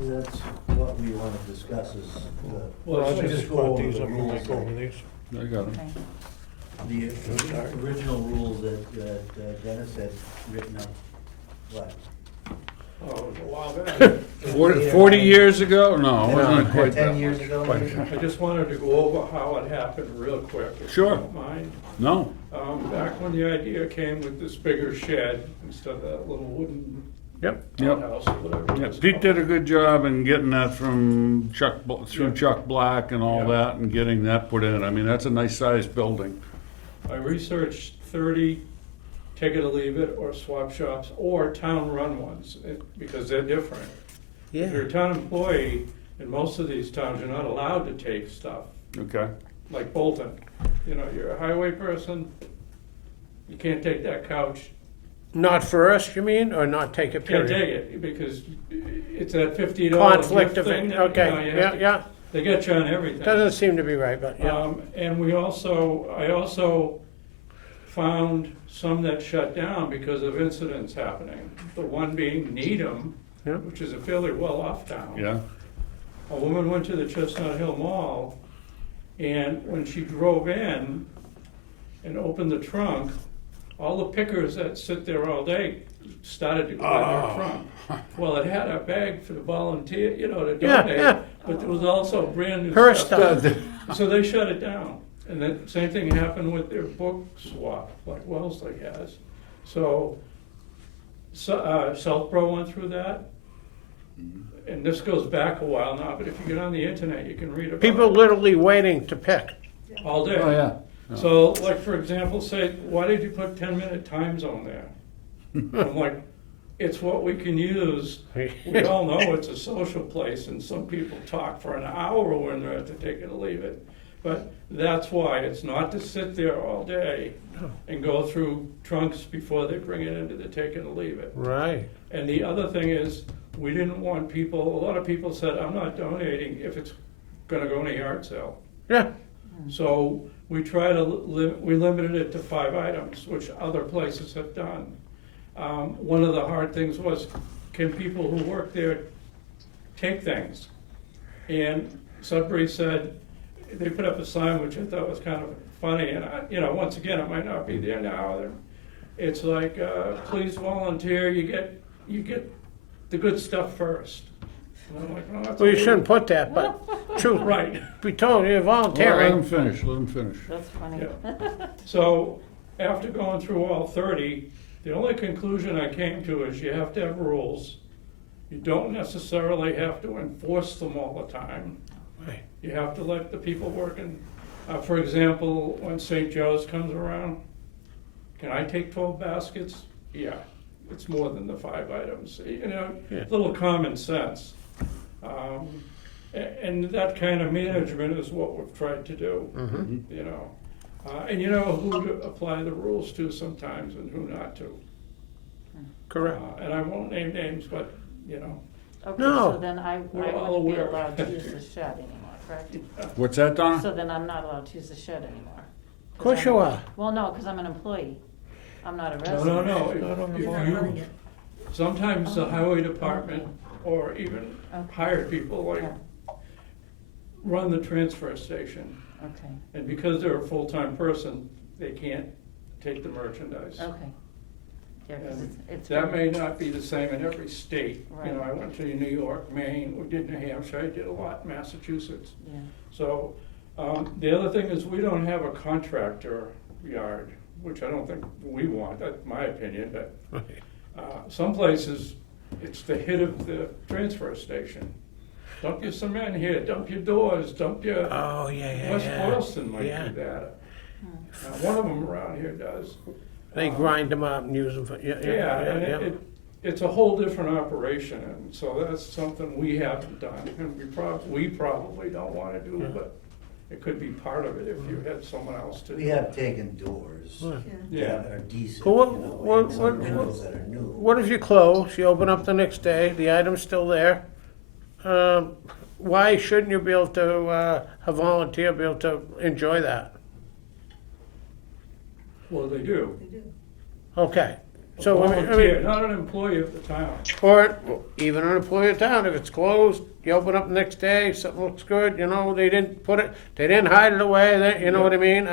that's what we wanna discuss is Well, I'll let's just just go put over these the up and rules make over these. I got it. Okay. the original rules that Dennis had written up, what? Oh, it was a while back. 40 years ago? No, it wasn't quite 10 that years much. ago, Quite- maybe? I just wanted to go over how it happened real quick, if you Sure. don't mind. No, Back when the idea came with this bigger shed instead of that little wooden Yep. yep. house or whatever. Yeah, it was Pete did a called. good job in getting that from through Yeah. Chuck Black and all Yeah. that, and getting that put in. I mean, that's a nice sized building. I researched 30 take it or leave it, or swap shops, or town-run ones, because they're different. If you're a town employee, in most of these towns, you're not allowed to take stuff, Okay. like Bolton. You know, you're a highway person, you can't take that couch, Not first, you mean, or not take it, can't period? take it, because it's that $50 Conflict gift of, thing. that, you know, okay, you yeah, have to- yeah. They get you on everything. Doesn't seem to be right, but yeah. And I also found some that shut down because of incidents happening. The one being Needham, Yeah. which is a fairly well-off town. Yeah, A woman went to the Chestnut Hill Mall, and when she drove in and opened the trunk, all the pickers that sit there all day started to go in her trunk. Well, it had a bag for the volunteer, to Yeah, donate, yeah. but there was also brand new Her stuff. stuff. So they shut it down. And the same thing happened with their book swap, like Wellesley has. So Southborough went through that. And this goes back a while now, but if you get on the internet, you can read about People it literally waiting to pick. all day. oh, yeah. So, like, for example, say, why did you put 10-minute time zone there? I'm like, it's what we can use. We all know it's a social place, and some people talk for an hour when they're at the take it or leave it. But that's why, it's not to sit there all day and go through trunks before they bring it into the take it or leave it. Right. And the other thing is, we didn't want people, a lot of people said, I'm not donating if it's gonna go in a yard sale. Yeah. So we try to, we limited it to 5 items, which other places have done. One of the hard things was, can people who work there take things? And Sudbury said, they put up a sign which I thought was kind of funny, and once again, it might not be there now. It's like, please volunteer, you get the good stuff first. And I'm like, oh, that's Well, you a shouldn't put that, but true. Right. We told you, Well, let volunteering. him finish, let him finish. That's funny. Yeah. So after going through all 30, the only conclusion I came to is you have to have rules. You don't necessarily have to enforce them all the time. Right. You have to let the people working. For example, when St. Joe's comes around, can I take 12 baskets? Yeah, it's more than the 5 items. Yeah. Little common sense. And that kind of management is what we've tried to do, and you know who to apply the rules to sometimes and who not to. Correct. And I won't name names, but, Okay, No. so then I We're all wouldn't be aware. allowed to use the shed anymore, correct? What's that, Donna? So then I'm not allowed to use the shed anymore? Of course you are. Well, no, because I'm an employee. I'm not a No, resident. no, Not on the if board. you, sometimes the highway department or even Okay. hired people like Yeah. run the transfer station. Okay, And because they're a full-time person, they can't take the merchandise. okay. Yeah, because it's. That may not be the same in every state. Right. I went to New York, Maine, we did New Hampshire, I did a lot in Massachusetts. Yeah, So, the other thing is we don't have a contractor yard, which I don't think we want, that's my opinion, but, some places, it's the hit of the transfer station. Dump your cement here, dump your doors, dump your, Oh, yeah, West Boylston might Yeah. do that. One of them around here does. They grind them up and use them for, Yeah, and it's a whole different operation, and so that's something we haven't done, and we probably don't wanna do, but it could be part of it if you had someone else to do We have it. taken doors Yeah. that are decent, Well, what- and what- some what- windows that are new. What if you close, you open up the next day, the item's still there? Why shouldn't you be able to, a volunteer be able to enjoy that? Well, they do. Okay, A so, volunteer, not an employee of the town. or even an employee of town, if it's closed, you open up the next day, something looks good, they didn't put it, they didn't hide it away, you know what I mean?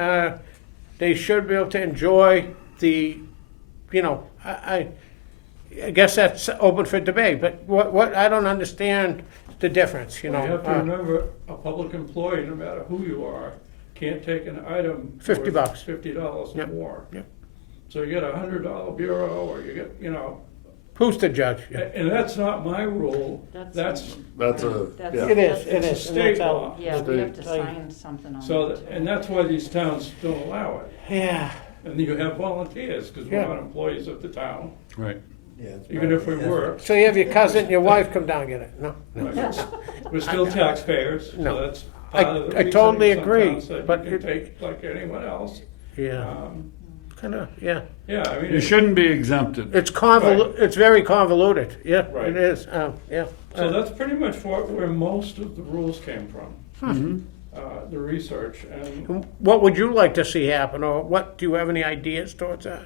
They should be able to enjoy the, I guess that's open for debate, but what, I don't understand the difference, You have to remember, a public employee, no matter who you are, can't take an item. $50. worth $50 or Yep, more. yep. So you get a $100 bureau, or you get, Who's the judge? Yeah. and that's not my rule, that's, That's a, That's- yeah. It is, it It's a is. and state that's how- law. yeah, we have to State. sign something on so, it. and that's why these towns don't allow it. Yeah, And you have volunteers, because we're Yeah. not employees of the town, Right. Yeah, it's even if we probably- were. so you have your cousin and your wife come down and get it, no? We're still taxpayers, No. so that's I- part of the I reason totally some agree, towns said but you it- can take like anyone else. Yeah, Um, yeah. Yeah, I mean. You shouldn't be exempted. It's it's very convoluted, yeah, Right. it is, yeah. So that's pretty much where most of the rules came from. the research, and What would you like to see happen, or what, do you have any ideas towards that?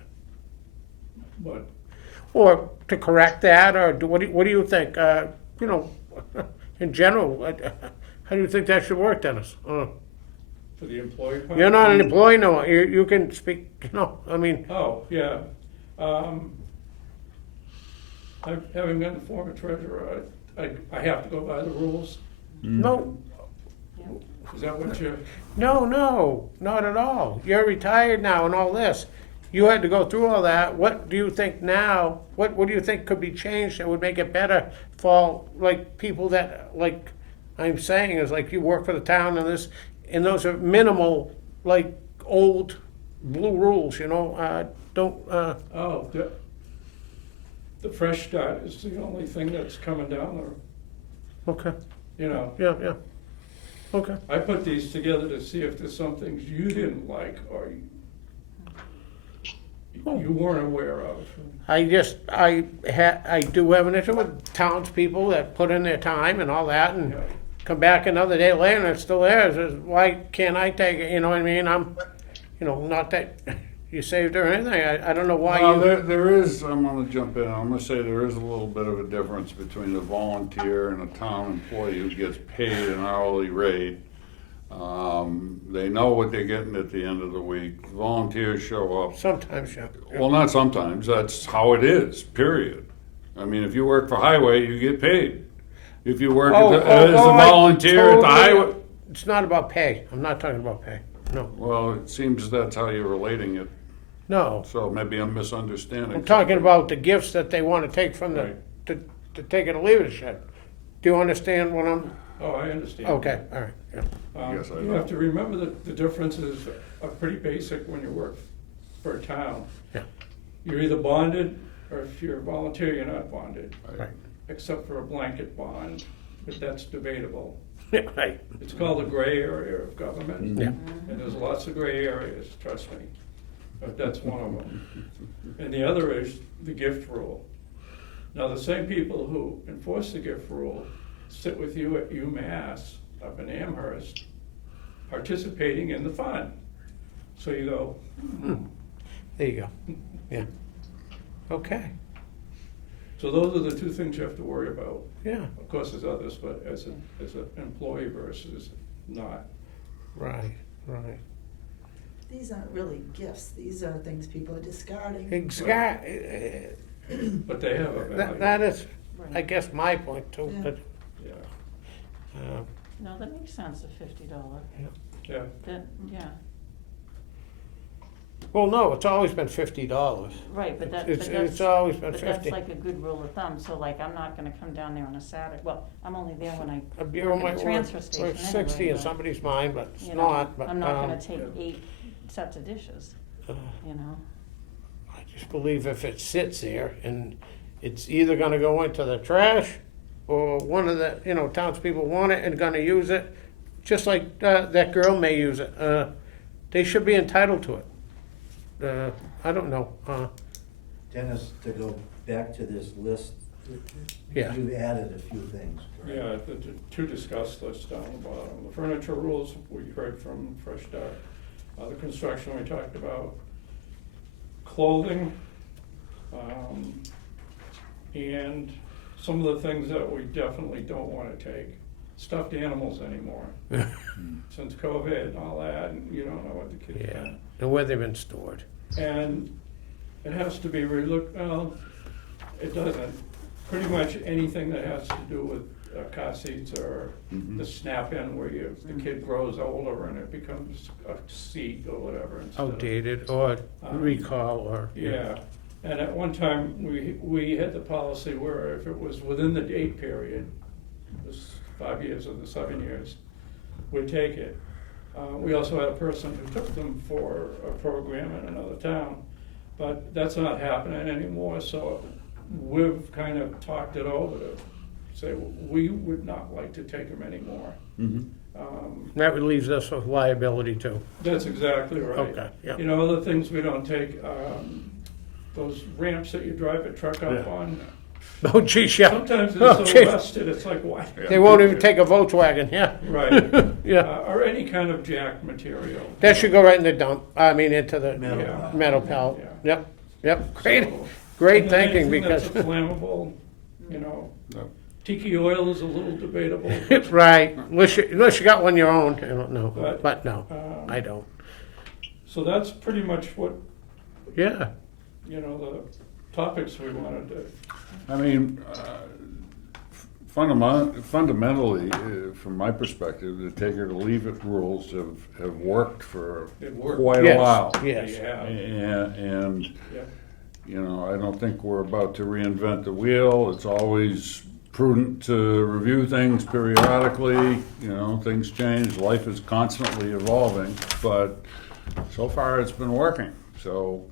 but Or to correct that, or what do you think? You know, in general, how do you think that should work, Dennis? for the employee part. You're not an employee, no, you can speak, I mean, Oh, yeah. Having been the former treasurer, I have to go by the rules. no, Is that what you're? no, not at all. You're retired now and all this. You had to go through all that. What do you think now, what do you think could be changed that would make it better for, like, people that, like I'm saying, is like you work for the town and this, and those are minimal, like, old blue rules, don't, Oh, the fresh start is the only thing that's coming down there, okay, yeah, okay. I put these together to see if there's some things you didn't like or you weren't aware of. I do have an issue with townspeople that put in their time and all that and Yeah. come back another day later and it's still there. It's just, why can't I take it, you know what I mean? Not that you saved or anything, I don't know why Well, you. there is, I'm gonna jump in, I'm gonna say there is a little bit of a difference between a volunteer and a town employee who gets paid an hourly rate. They know what they're getting at the end of the week. Volunteers show up. Sometimes, yeah. Well, not sometimes, that's how it is, period. I mean, if you work for highway, you get paid. If you work as a I volunteer at the totally- highway, It's not about pay, I'm not talking about pay, no, well, it seems that's how you're relating it, no. so maybe I'm misunderstanding. I'm talking about the gifts that they wanna take from the, Right. to take it or leave it shed. Do you understand what I'm, Oh, I understand. okay, all right, yeah. Yes, I You know. have to remember that the differences are pretty basic when you work for a town. Yeah. You're either bonded, or if you're a volunteer, you're not bonded, Right. except for a blanket bond, but that's debatable. Right, It's called the gray area of government. yeah, And there's lots of gray areas, trust me, but that's one of them. And the other is the gift rule. Now, the same people who enforce the gift rule sit with you at UMass up in Amherst, participating in the fund. So you go, there you go, yeah. Okay, so those are the two things you have to worry about. yeah, Of course, there's others, but as an employee versus not. right. These aren't really gifts, these are things people are discarding. Exactly, But they have a value. that is, I Right. guess, my point too, Yeah. but, Yeah, No, that makes sense, a $50. yeah. That, yeah, well, no, it's always been $50. right, but that, It's- but that's. it's always been But 50. that's like a good rule of thumb, so like, I'm not gonna come down there on a Saturday, well, I'm only there when I A work bureau at might the work, transfer station work 60 anyway, in but, somebody's mind, but it's you know, not, but, I'm not gonna um, take 8 sets of dishes, uh, you know? I just believe if it sits there and it's either gonna go into the trash or one of the, townspeople want it and gonna use it, just like, that girl may use it, they should be entitled to it. I don't know, Dennis, to go back to this list, Yeah. you've added a few things. correct? Yeah, the two discussed lists down the bottom. The furniture rules, we heard from Fresh Start. The construction, we talked about. Clothing, and some of the things that we definitely don't wanna take. Stuffed animals anymore. Since COVID and all that, and you don't know what the kids yeah, want. and where they've been stored. And it has to be relooked, well, it doesn't. Pretty much anything that has to do with car seats or the snap-in where the kid grows older and it becomes a seat or whatever instead of. Outdated or recall or. Yeah, and at one time, we had the policy where if it was within the date period, this 5 years or the 7 years, we'd take it. We also had a person who took them for a program in another town, but that's not happening anymore, so we've kind of talked it over to say, we would not like to take them anymore. That leaves us with liability too. That's exactly right. Okay, yeah. You know, other things we don't take, those ramps that you drive a truck up Yeah. on, Oh, geez, yeah. Sometimes Oh, they're so geez. rusted, it's like, why? They won't even take a Volkswagen, yeah. Right. Yeah. Or any kind of jack material. That should go right in the dump, I mean, into the Metal Yeah. pile. metal pallet. Yeah. Yep, great, So- great And then thinking, anything because, that's flammable, you know, Yep. tiki oil is a little debatable. right, unless you got one your own, I don't know, But, but no, um, I don't. So that's pretty much what, Yeah, you know, the topics we wanted to, I mean, fundamentally, from my perspective, the take it or leave it rules have worked for it worked. quite a yes, while. yes. Yeah, And, yeah. you know, I don't think we're about to reinvent the wheel. It's always prudent to review things periodically. You know, things change, life is constantly evolving, but so far it's been working, so.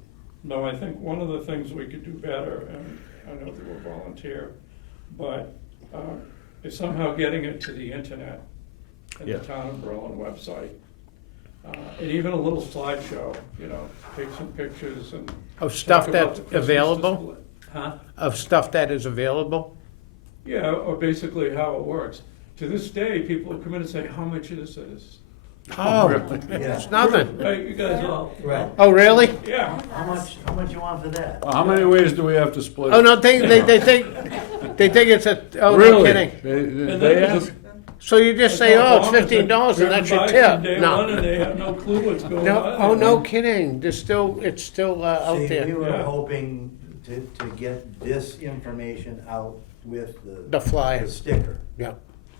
No, I think one of the things we could do better, and I know that we're volunteer, but is somehow getting it to the internet and the Yeah. Town of Berlin website. And even a little slideshow, you know, take some pictures and. Of stuff talk about that's the Christmas available? display. Huh? Of stuff that is available? Yeah, or basically how it works. To this day, people come in and say, how much is this? Oh, Really? it's nothing. Right, you guys all, Right. Oh, really? yeah. How much you want for that? How many ways do we have to split it? Oh, no, they think it's a, oh, no Really? kidding. And They then ask? So you just say, oh, it's $15 and that's your tip? Day No. one and they have no clue what's going No, on. oh, no kidding, it's still out See, we there, were Yeah. hoping to get this information out with the flyer, the sticker. yeah,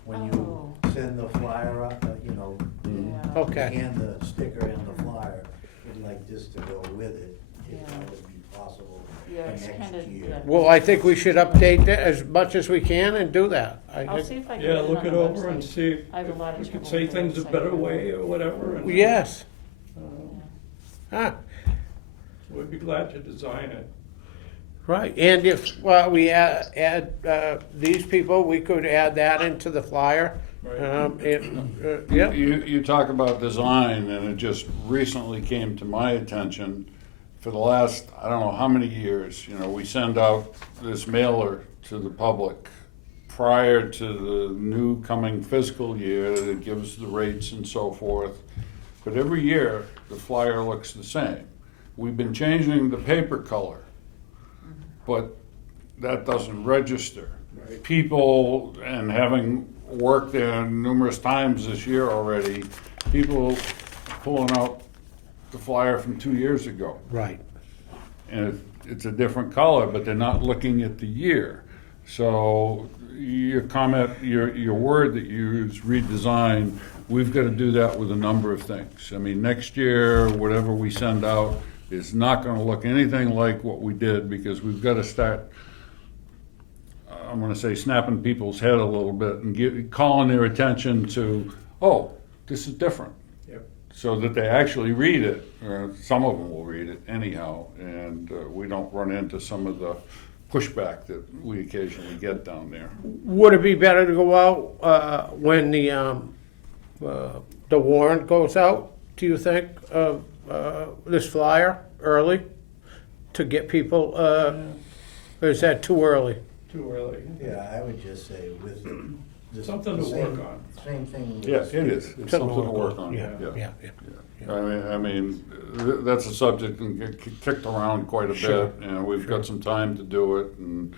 When you Oh. send the flyer out, you know, Yeah. okay. and the sticker and the flyer, we'd like this to go with it, if Yeah. that would be possible Yeah, it's next kinda, year. yeah. Well, I think we should update that as much as we can and do that. I I'll think- see if I can. Yeah, get look on it the over and website. see if I have a lot of we could trouble say with the things a website. better way or whatever. and, Yes, uh, ah, We'd be glad to design it. right, and if, we add, these people, we could add that into the flyer. Right. Yeah, You talk about design, and it just recently came to my attention. For the last, I don't know how many years, you know, we send out this mailer to the public prior to the new coming fiscal year that gives the rates and so forth. But every year, the flyer looks the same. We've been changing the paper color, but that doesn't register. Right. People, and having worked there numerous times this year already, people pulling out the flyer from 2 years ago. right. And it's a different color, but they're not looking at the year. So your comment, your word that you use, redesign, we've got to do that with a number of things. I mean, next year, whatever we send out is not going to look anything like what we did, because we've got to start, I'm going to say, snapping people's head a little bit and calling their attention to, oh, this is different. Yep. So that they actually read it, or some of them will read it anyhow, and we don't run into some of the pushback that we occasionally get down there. Would it be better to go out, when the warrant goes out, do you think, this flyer early? To get people, or is that too early? Too early. Yeah, I would just say with the. Something to the work same- on. Same thing. with- Yeah, it is. It's something to work on. Yeah, yeah, yeah. I mean, that's a subject that get kicked around quite a Sure. bit, and we've got some time to do it, and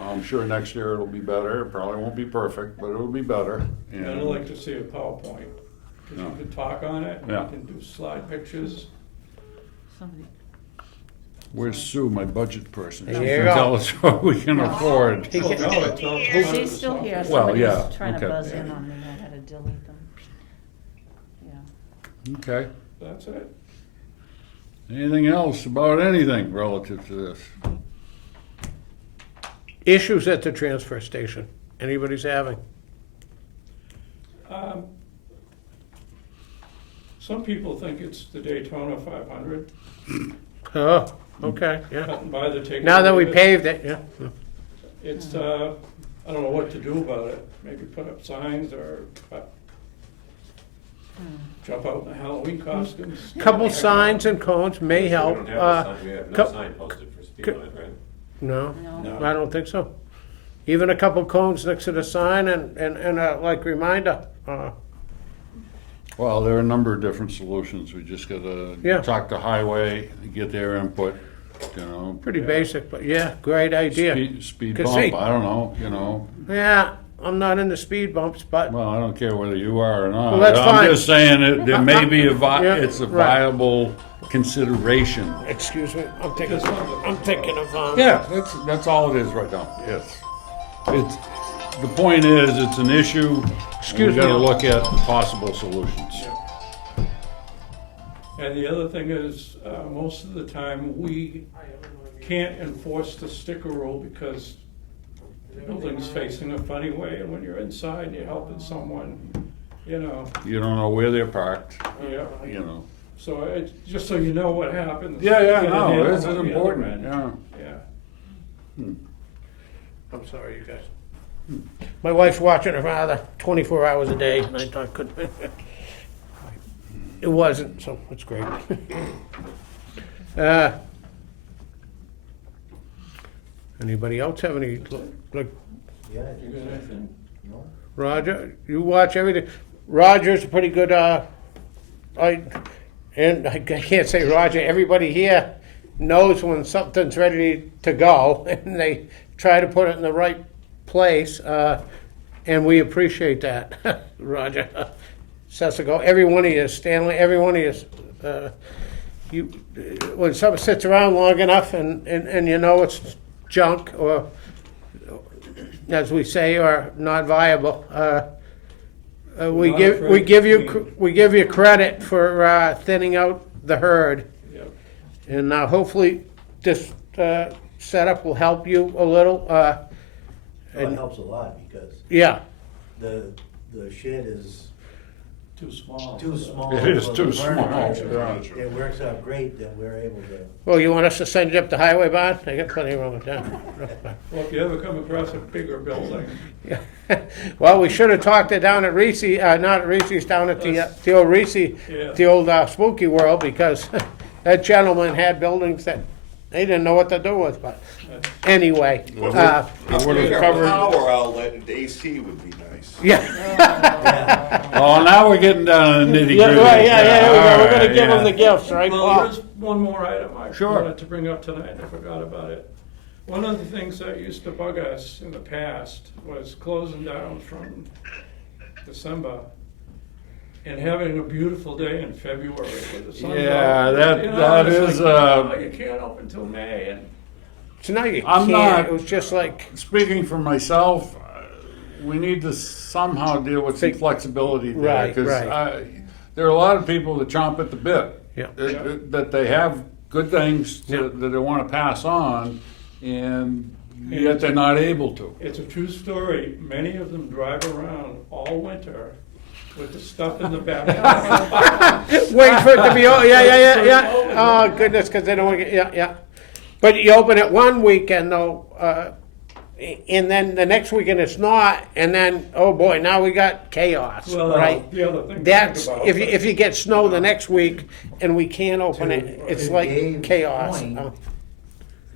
I'm sure next year it'll be better. It probably won't be perfect, but it'll be better. And I'd like to see a PowerPoint, because you Yeah. can talk on it, and Yeah. you can do slide pictures. Somebody, Where's Sue, my budget person? She There you can go. tell us what we can afford. He Oh, can- no, it's all part of the she's still here, software. Well, yeah, somebody's trying to okay. buzz in on me, I had to delete them. Yeah. Okay. That's it. Anything else about anything relative to this? Issues at the transfer station, anybody's having? Some people think it's the Daytona 500, Oh, okay, yeah. cut and buy the ticket. Now that we leave it. paved it, yeah. It's, I don't know what to do about it. Maybe put up signs or jump out in the Halloween costumes. Couple signs and cones may We help. don't have a sign, we have no co- sign posted for speed co- limit, right? No, No. I don't think so. Even a couple cones next to the sign and a like reminder. Well, there are a number of different solutions. We just gotta Yeah. talk to Highway, get their input, you know. Pretty basic, but yeah, great idea. Speed 'Cause, bump, hey- I don't know, you know. Yeah, I'm not into speed bumps, but Well, I don't care whether you are or not. Well, that's fine. I'm just saying it, there may be Yeah, it's a right. viable consideration. excuse me, I'm thinking of. Yeah, that's all it is right now, yes. It's, the point is, it's an issue, and Excuse we gotta me. look at possible solutions. And the other thing is, most of the time, we can't enforce the sticker rule because the building's facing a funny way, and when you're inside and you're helping someone, you know, You don't know where they're parked, yeah. you know. So it's, just so you know what happens. Yeah, get a no, handle this is on the other important, end. yeah. Yeah. I'm sorry, you guys. My wife's watching her father 24 hours a day, and I thought couldn't. It wasn't, so it's great. Anybody else have any, like, Yeah, I You think got so. anything? No? Roger, you watch everything. Roger's a pretty good, and I can't say Roger, everybody here knows when something's ready to go, and they try to put it in the right place, and we appreciate that, Roger. Sessico, every one of you, Stanley, every one of you, you, when something sits around long enough and you know it's junk, or, as we say, or not viable, we Not give, we afraid give to you, clean. we give you credit for, thinning out the herd. Yep. And hopefully this setup will help you a little. Well, it helps a lot because Yeah, the shed is Too small. too small. It is for too the small, furniture. yeah. It works out great that we're able to. well, you want us to send you up to Highway Barn? I got plenty of room with that. Well, if you ever come across a bigger building, Yeah. Well, we should have talked it down at Reese, not at Reese's, down at the old Reese, Yeah. the old Spooky World, because that gentleman had buildings that they didn't know what to do with, but anyway. It would have covered, Power outlet and AC would be nice. Yeah. Yeah, oh, now we're getting down to the nitty Yeah, gritty. right, yeah, we're gonna Alright, give them yeah. the gifts, right, well, Paul? there's one more item I Sure. wanted to bring up tonight, I forgot about it. One of the things that used to bug us in the past was closing down from December and having a beautiful day in February with the sun. Yeah, out. that- You know, that it's is, like, oh, you can't open till May, and So now you I'm can't, not- it was just like, Speaking for myself, we need to somehow deal with some flexibility there. Right, 'Cause right. there are a lot of people that chomp at the bit. Yeah. That they have good things Yeah. that they want to pass on, and yet they're not able to. it's a true story. Many of them drive around all winter with the stuff in the back. wait for it to be, yeah. Oh, goodness, because they don't want to get, yeah. But you open it one weekend though, and then the next weekend it's not, and then, oh boy, now we got chaos, Well, right? the other thing to That's, think about. if you get snow the next week and we can't open it, it's To like Dave's chaos. point,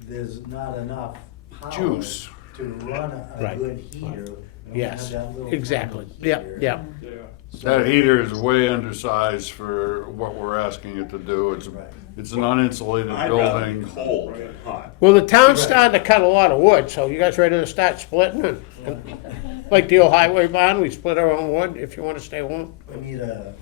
there's not enough power Juice. to run a Right. good heater. We only Yes, have that little exactly, tiny yeah, heater. yeah. Yeah. So- That heater is way undersized for what we're asking it to do. Right. It's an uninsulated I'd rather be building. cold than hot. Well, the town's starting to cut a lot of wood, so you guys ready to start splitting it? Like the old highway barn, we split our own wood if you want to stay warm. We need a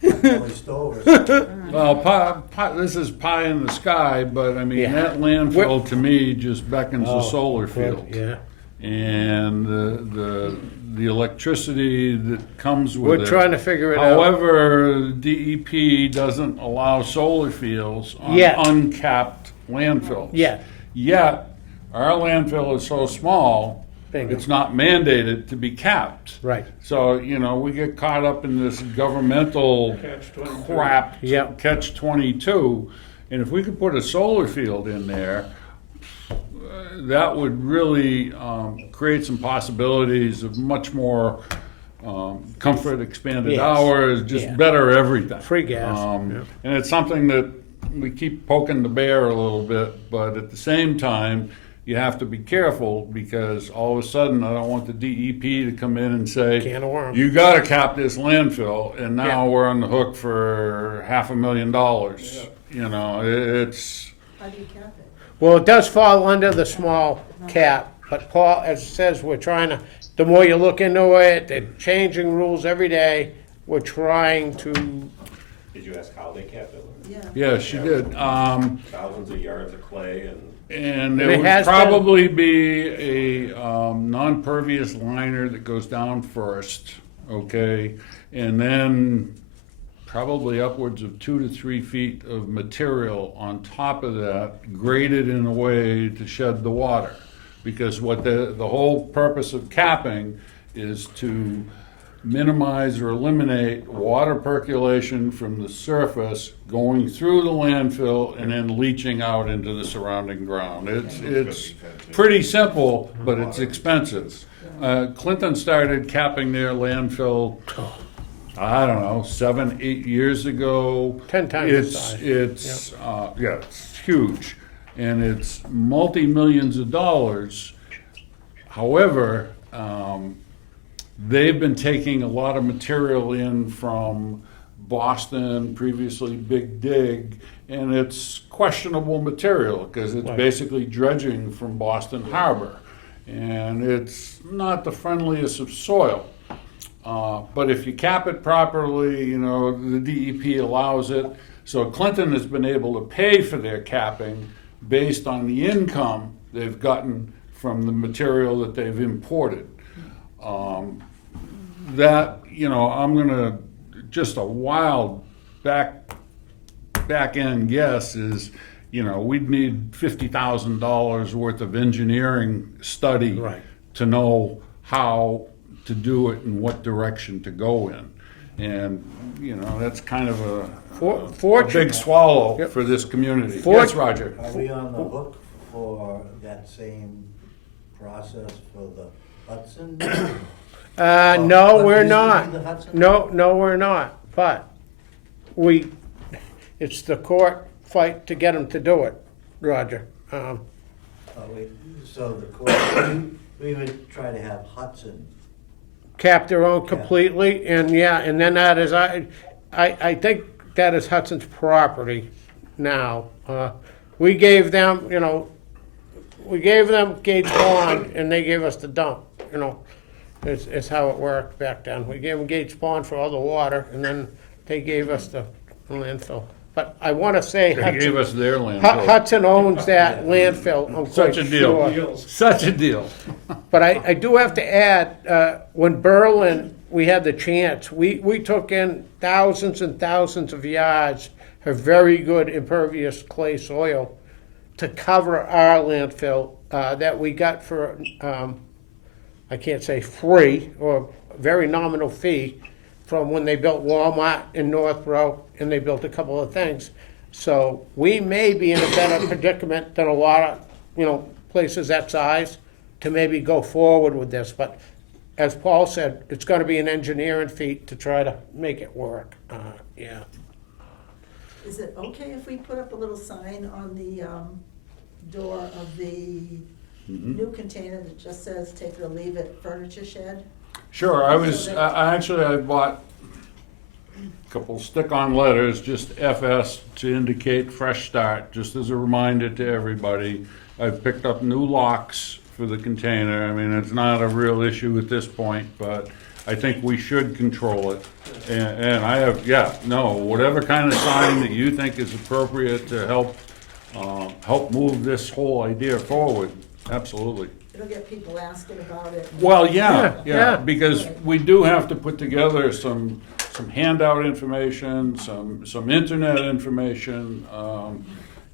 family stove or something. Well, this is pie in the sky, but I mean, Yeah. that landfill to me just beckons a solar Good, field. Yeah. And the electricity that comes with it. We're trying to figure it out. However, DEP doesn't allow solar fields on Yet. uncapped landfills. Yeah. Yet, our landfill is so small, Bingo. it's not mandated to be capped. Right. So, we get caught up in this governmental Catch-22. crap, Yep. catch-22. And if we could put a solar field in there, that would really create some possibilities of much more comfort, expanded Yes. hours, just Yeah. better everything. Free gas, And it's something that we keep poking the bear a little bit, but at the same time, you have to be careful because all of a sudden, I don't want the DEP to come in and say, Can of worms. you gotta cap this landfill, and now Yeah. we're on the hook for $500,000. You know, it's, How do you cap it? Well, it does fall under the small cap, but Paul, as it says, we're trying to, the more you look into it, they're changing rules every day. We're trying to, Did you ask how they kept it? Yeah. yeah, she did. Thousands of yards of clay and. And It there would has been- probably be a non-pervious liner that goes down first, okay? And then probably upwards of 2 to 3 feet of material on top of that, graded in a way to shed the water. Because what the whole purpose of capping is to minimize or eliminate water percolation from the surface going through the landfill and then leaching out into the surrounding ground. It's pretty simple, but it's expensive. Clinton started capping their landfill, I don't know, 7, 8 years ago. 10 times the size. It's huge, and it's multi-millions of dollars. However, they've been taking a lot of material in from Boston, previously Big Dig, and it's questionable material because it's Right. basically dredging from Boston Harbor. And it's not the friendliest of soil. But if you cap it properly, you know, the DEP allows it. So Clinton has been able to pay for their capping based on the income they've gotten from the material that they've imported. That, you know, I'm gonna, just a wild back end guess is, you know, we'd need $50,000 worth of engineering study Right. to know how to do it and what direction to go in. And, you know, that's kind of a big swallow Yep. for this community. For- Yes, Roger? Are we on the hook for that same process for the Hudson? no, But we're is it not. the Hudson? No, we're not. But it's the court fight to get them to do it, Roger. So the court, we would try to have Hudson. Cap their own completely, and yeah, and then that is, I think that is Hudson's property now. We gave them, you know, we gave them Gates Pond, and they gave us the dump, you know. It's how it worked back then. We gave them Gates Pond for all the water, and then they gave us the landfill. But I wanna say They gave Hudson, us their landfill. Hudson owns that landfill, I'm quite Such a deal. sure. Such a deal. But I do have to add, when Berlin, we had the chance, we took in thousands and thousands of yards of very good impervious clay soil to cover our landfill that we got for, I can't say free, or very nominal fee from when they built Walmart in Northborough, and they built a couple of things. So we may be in a better predicament than a lot of, you know, places that size to maybe go forward with this. But as Paul said, it's gonna be an engineering feat to try to make it work. Yeah. Is it okay if we put up a little sign on the door of the new container that just says take it or leave it furniture shed? Sure, I bought a couple stick-on letters, just FS, to indicate fresh start, just as a reminder to everybody. I've picked up new locks for the container. I mean, it's not a real issue at this point, but I think we should control it. And I have, whatever kind of sign that you think is appropriate to help move this whole idea forward, absolutely. It'll get people asking about it. Well, Yeah. yeah, because we do have to put together some handout information, some internet information.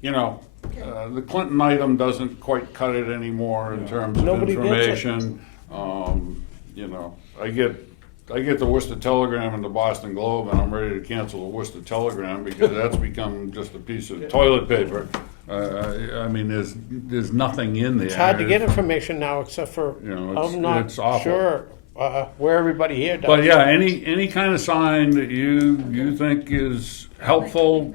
You know, the Clinton item doesn't quite cut it anymore in terms of Nobody gets it. information. You know, I get the Worcester Telegram and the Boston Globe, and I'm ready to cancel the Worcester Telegram because that's become just a piece of toilet paper. I mean, there's nothing in there. It's hard to get information now, except for, You know, I'm not it's awful. sure where everybody here does. But yeah, any kind of sign that you think is helpful,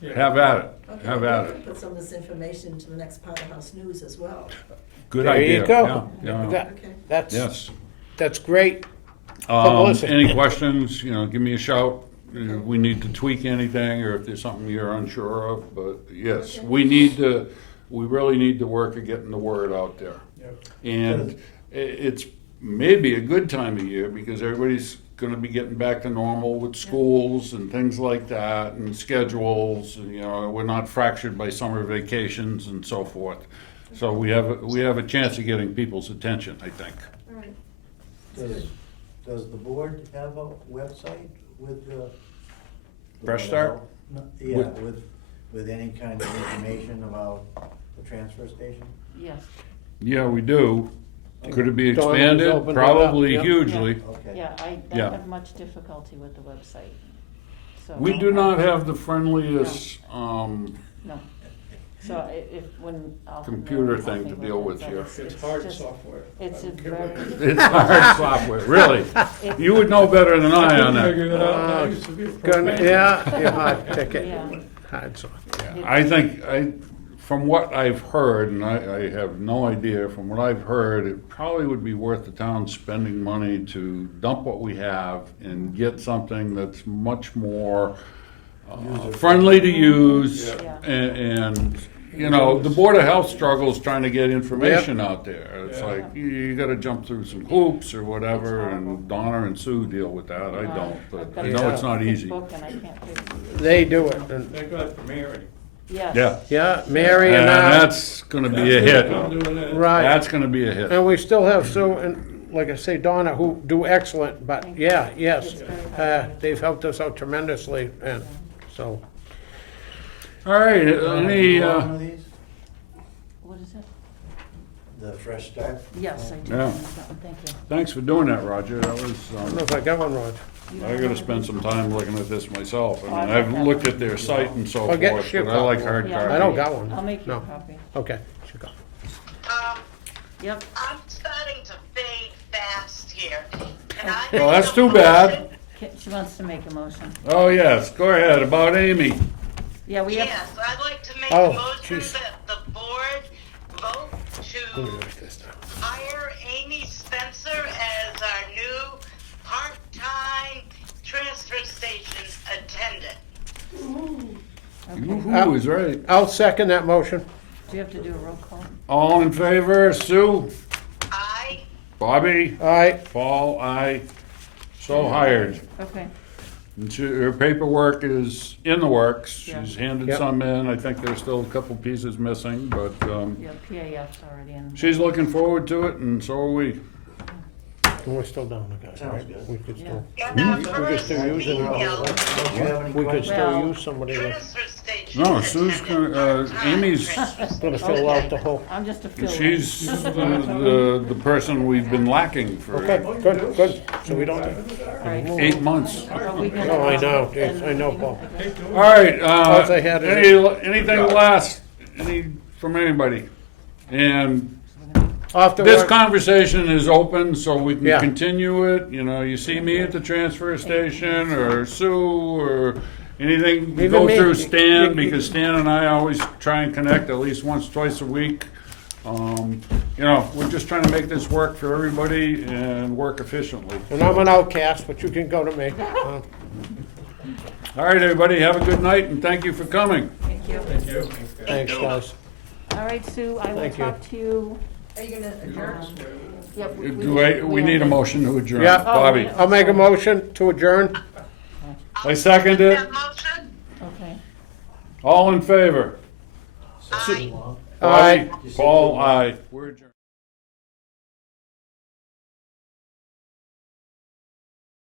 Yeah. have at it, Okay, have we at can it. Put some of this information to the next part of House News as well. Good There idea. you go. Yeah, yeah. That- Okay. Yes. That's great. Publicity. Any questions, give me a shout. If we need to tweak anything, or if there's something you're unsure of, but yes, Okay. we really need to work at getting the word out there. Yep. And it's maybe a good time of year, because everybody's gonna be getting back to normal with schools and things like that, and schedules, and, we're not fractured by summer vacations and so forth. So we have a chance of getting people's attention, I think. All right. Does the board have a website with the? Fresh Start? No, yeah, with any kind of information about the transfer station? Yes, Yeah, we do. Could it be Dawn has expanded? opened it up, Probably yeah. hugely. Okay. yeah, I Yeah. don't have much difficulty with the website, so. We do not have the friendliest, No. So if, when I'll. Computer help thing me to deal with it, but here. It's hard just- software. It's I a don't care what it is. very, it's hard software, really. You would know better than I on Figure that. it out, I used to be a Gonna- programmer. Yeah, hard ticket. yeah. Hard software. I think, from what I've heard, and I have no idea, from what I've heard, it probably would be worth the town spending money to dump what we have and get something that's much more friendly to use. Yeah. And, the Board of Health struggles trying to get information out there. It's Yeah. like, you gotta jump through some hoops or whatever, It's and horrible. Donna and Sue deal with that. I don't, I've but got I a know it's not big easy. book and I can't figure it. They do it. And, Thank God for Mary. Yes. Yeah. yeah, Mary And and I, that's gonna be a hit. I'm doing that. right. That's gonna be a hit. And we still have Sue and, like I say, Donna, who do excellent, but Thank you. yeah, yes. It's very hard. They've helped us out tremendously, and so, All right, Have any, you got one of these? What is it? The Fresh Start? Yes, I do. Yeah. Thank you. thanks for doing that, Roger. That was, I don't know if I got one, Rod. You I don't gotta have spend it? some time looking at this myself. Oh, I I mean, I've got that looked one. at their site and so I'll get forth, you a but I like copy. hard Yeah, copy. I don't got one. I'll make you a No. copy. Okay, she got. Yep. I'm starting to fade fast here. Can I Well, make that's a too bad. motion? She wants to make a motion. Oh, yes, go ahead, about Amy. Yeah, we have, Yes, I'd like to make Oh, a motion jeez. that the board vote Let me to write this down. hire Amy Spencer as our new part-time transfer station attendant. Yoo-hoo is right. I'll second that motion. do you have to do a roll call? All in favor, Sue? I, Bobby? All right, Paul, aye. So hired. Okay, And her paperwork is in the works. Yeah. She's handed Yep. some in. I think there's still a couple pieces missing, but, yeah, PAF's already in. she's looking forward to it, and so are we. and we're still down, guys, Sounds right? good. We could still, and our we could first still use it. female Don't you have any We could questions? still Well- use somebody to, transfer station No, Sue's attendant, gonna, part-time Amy's- transfer station. gonna fill out the whole. I'm just a fill-in. She's the person we've been lacking for Okay, good, good. So we don't, All right, so 8 months. are we gonna- No, I know, yes, I know, Paul. All right, Once I had it- anything last, from anybody? And off the this work. conversation is open, so we can Yeah. continue it. You see me at the transfer station, or Sue, or anything, Even go me. through Stan, because Stan and I always try and connect at least once, twice a week. We're just trying to make this work for everybody and work efficiently. And I'm an outcast, but you can go to me. All right, everybody, have a good night, and thank you for coming. Thank you. Thank you. Thanks, guys. All right, Sue, I will Thank you. talk to you. Are you gonna adjourn? Yep, We need a motion to adjourn. Yeah. Bobby, Oh, I'll make a motion to adjourn. I second it. That motion? Okay. All in favor? Aye. Aye. Bobby, Paul, aye. We're adjourned.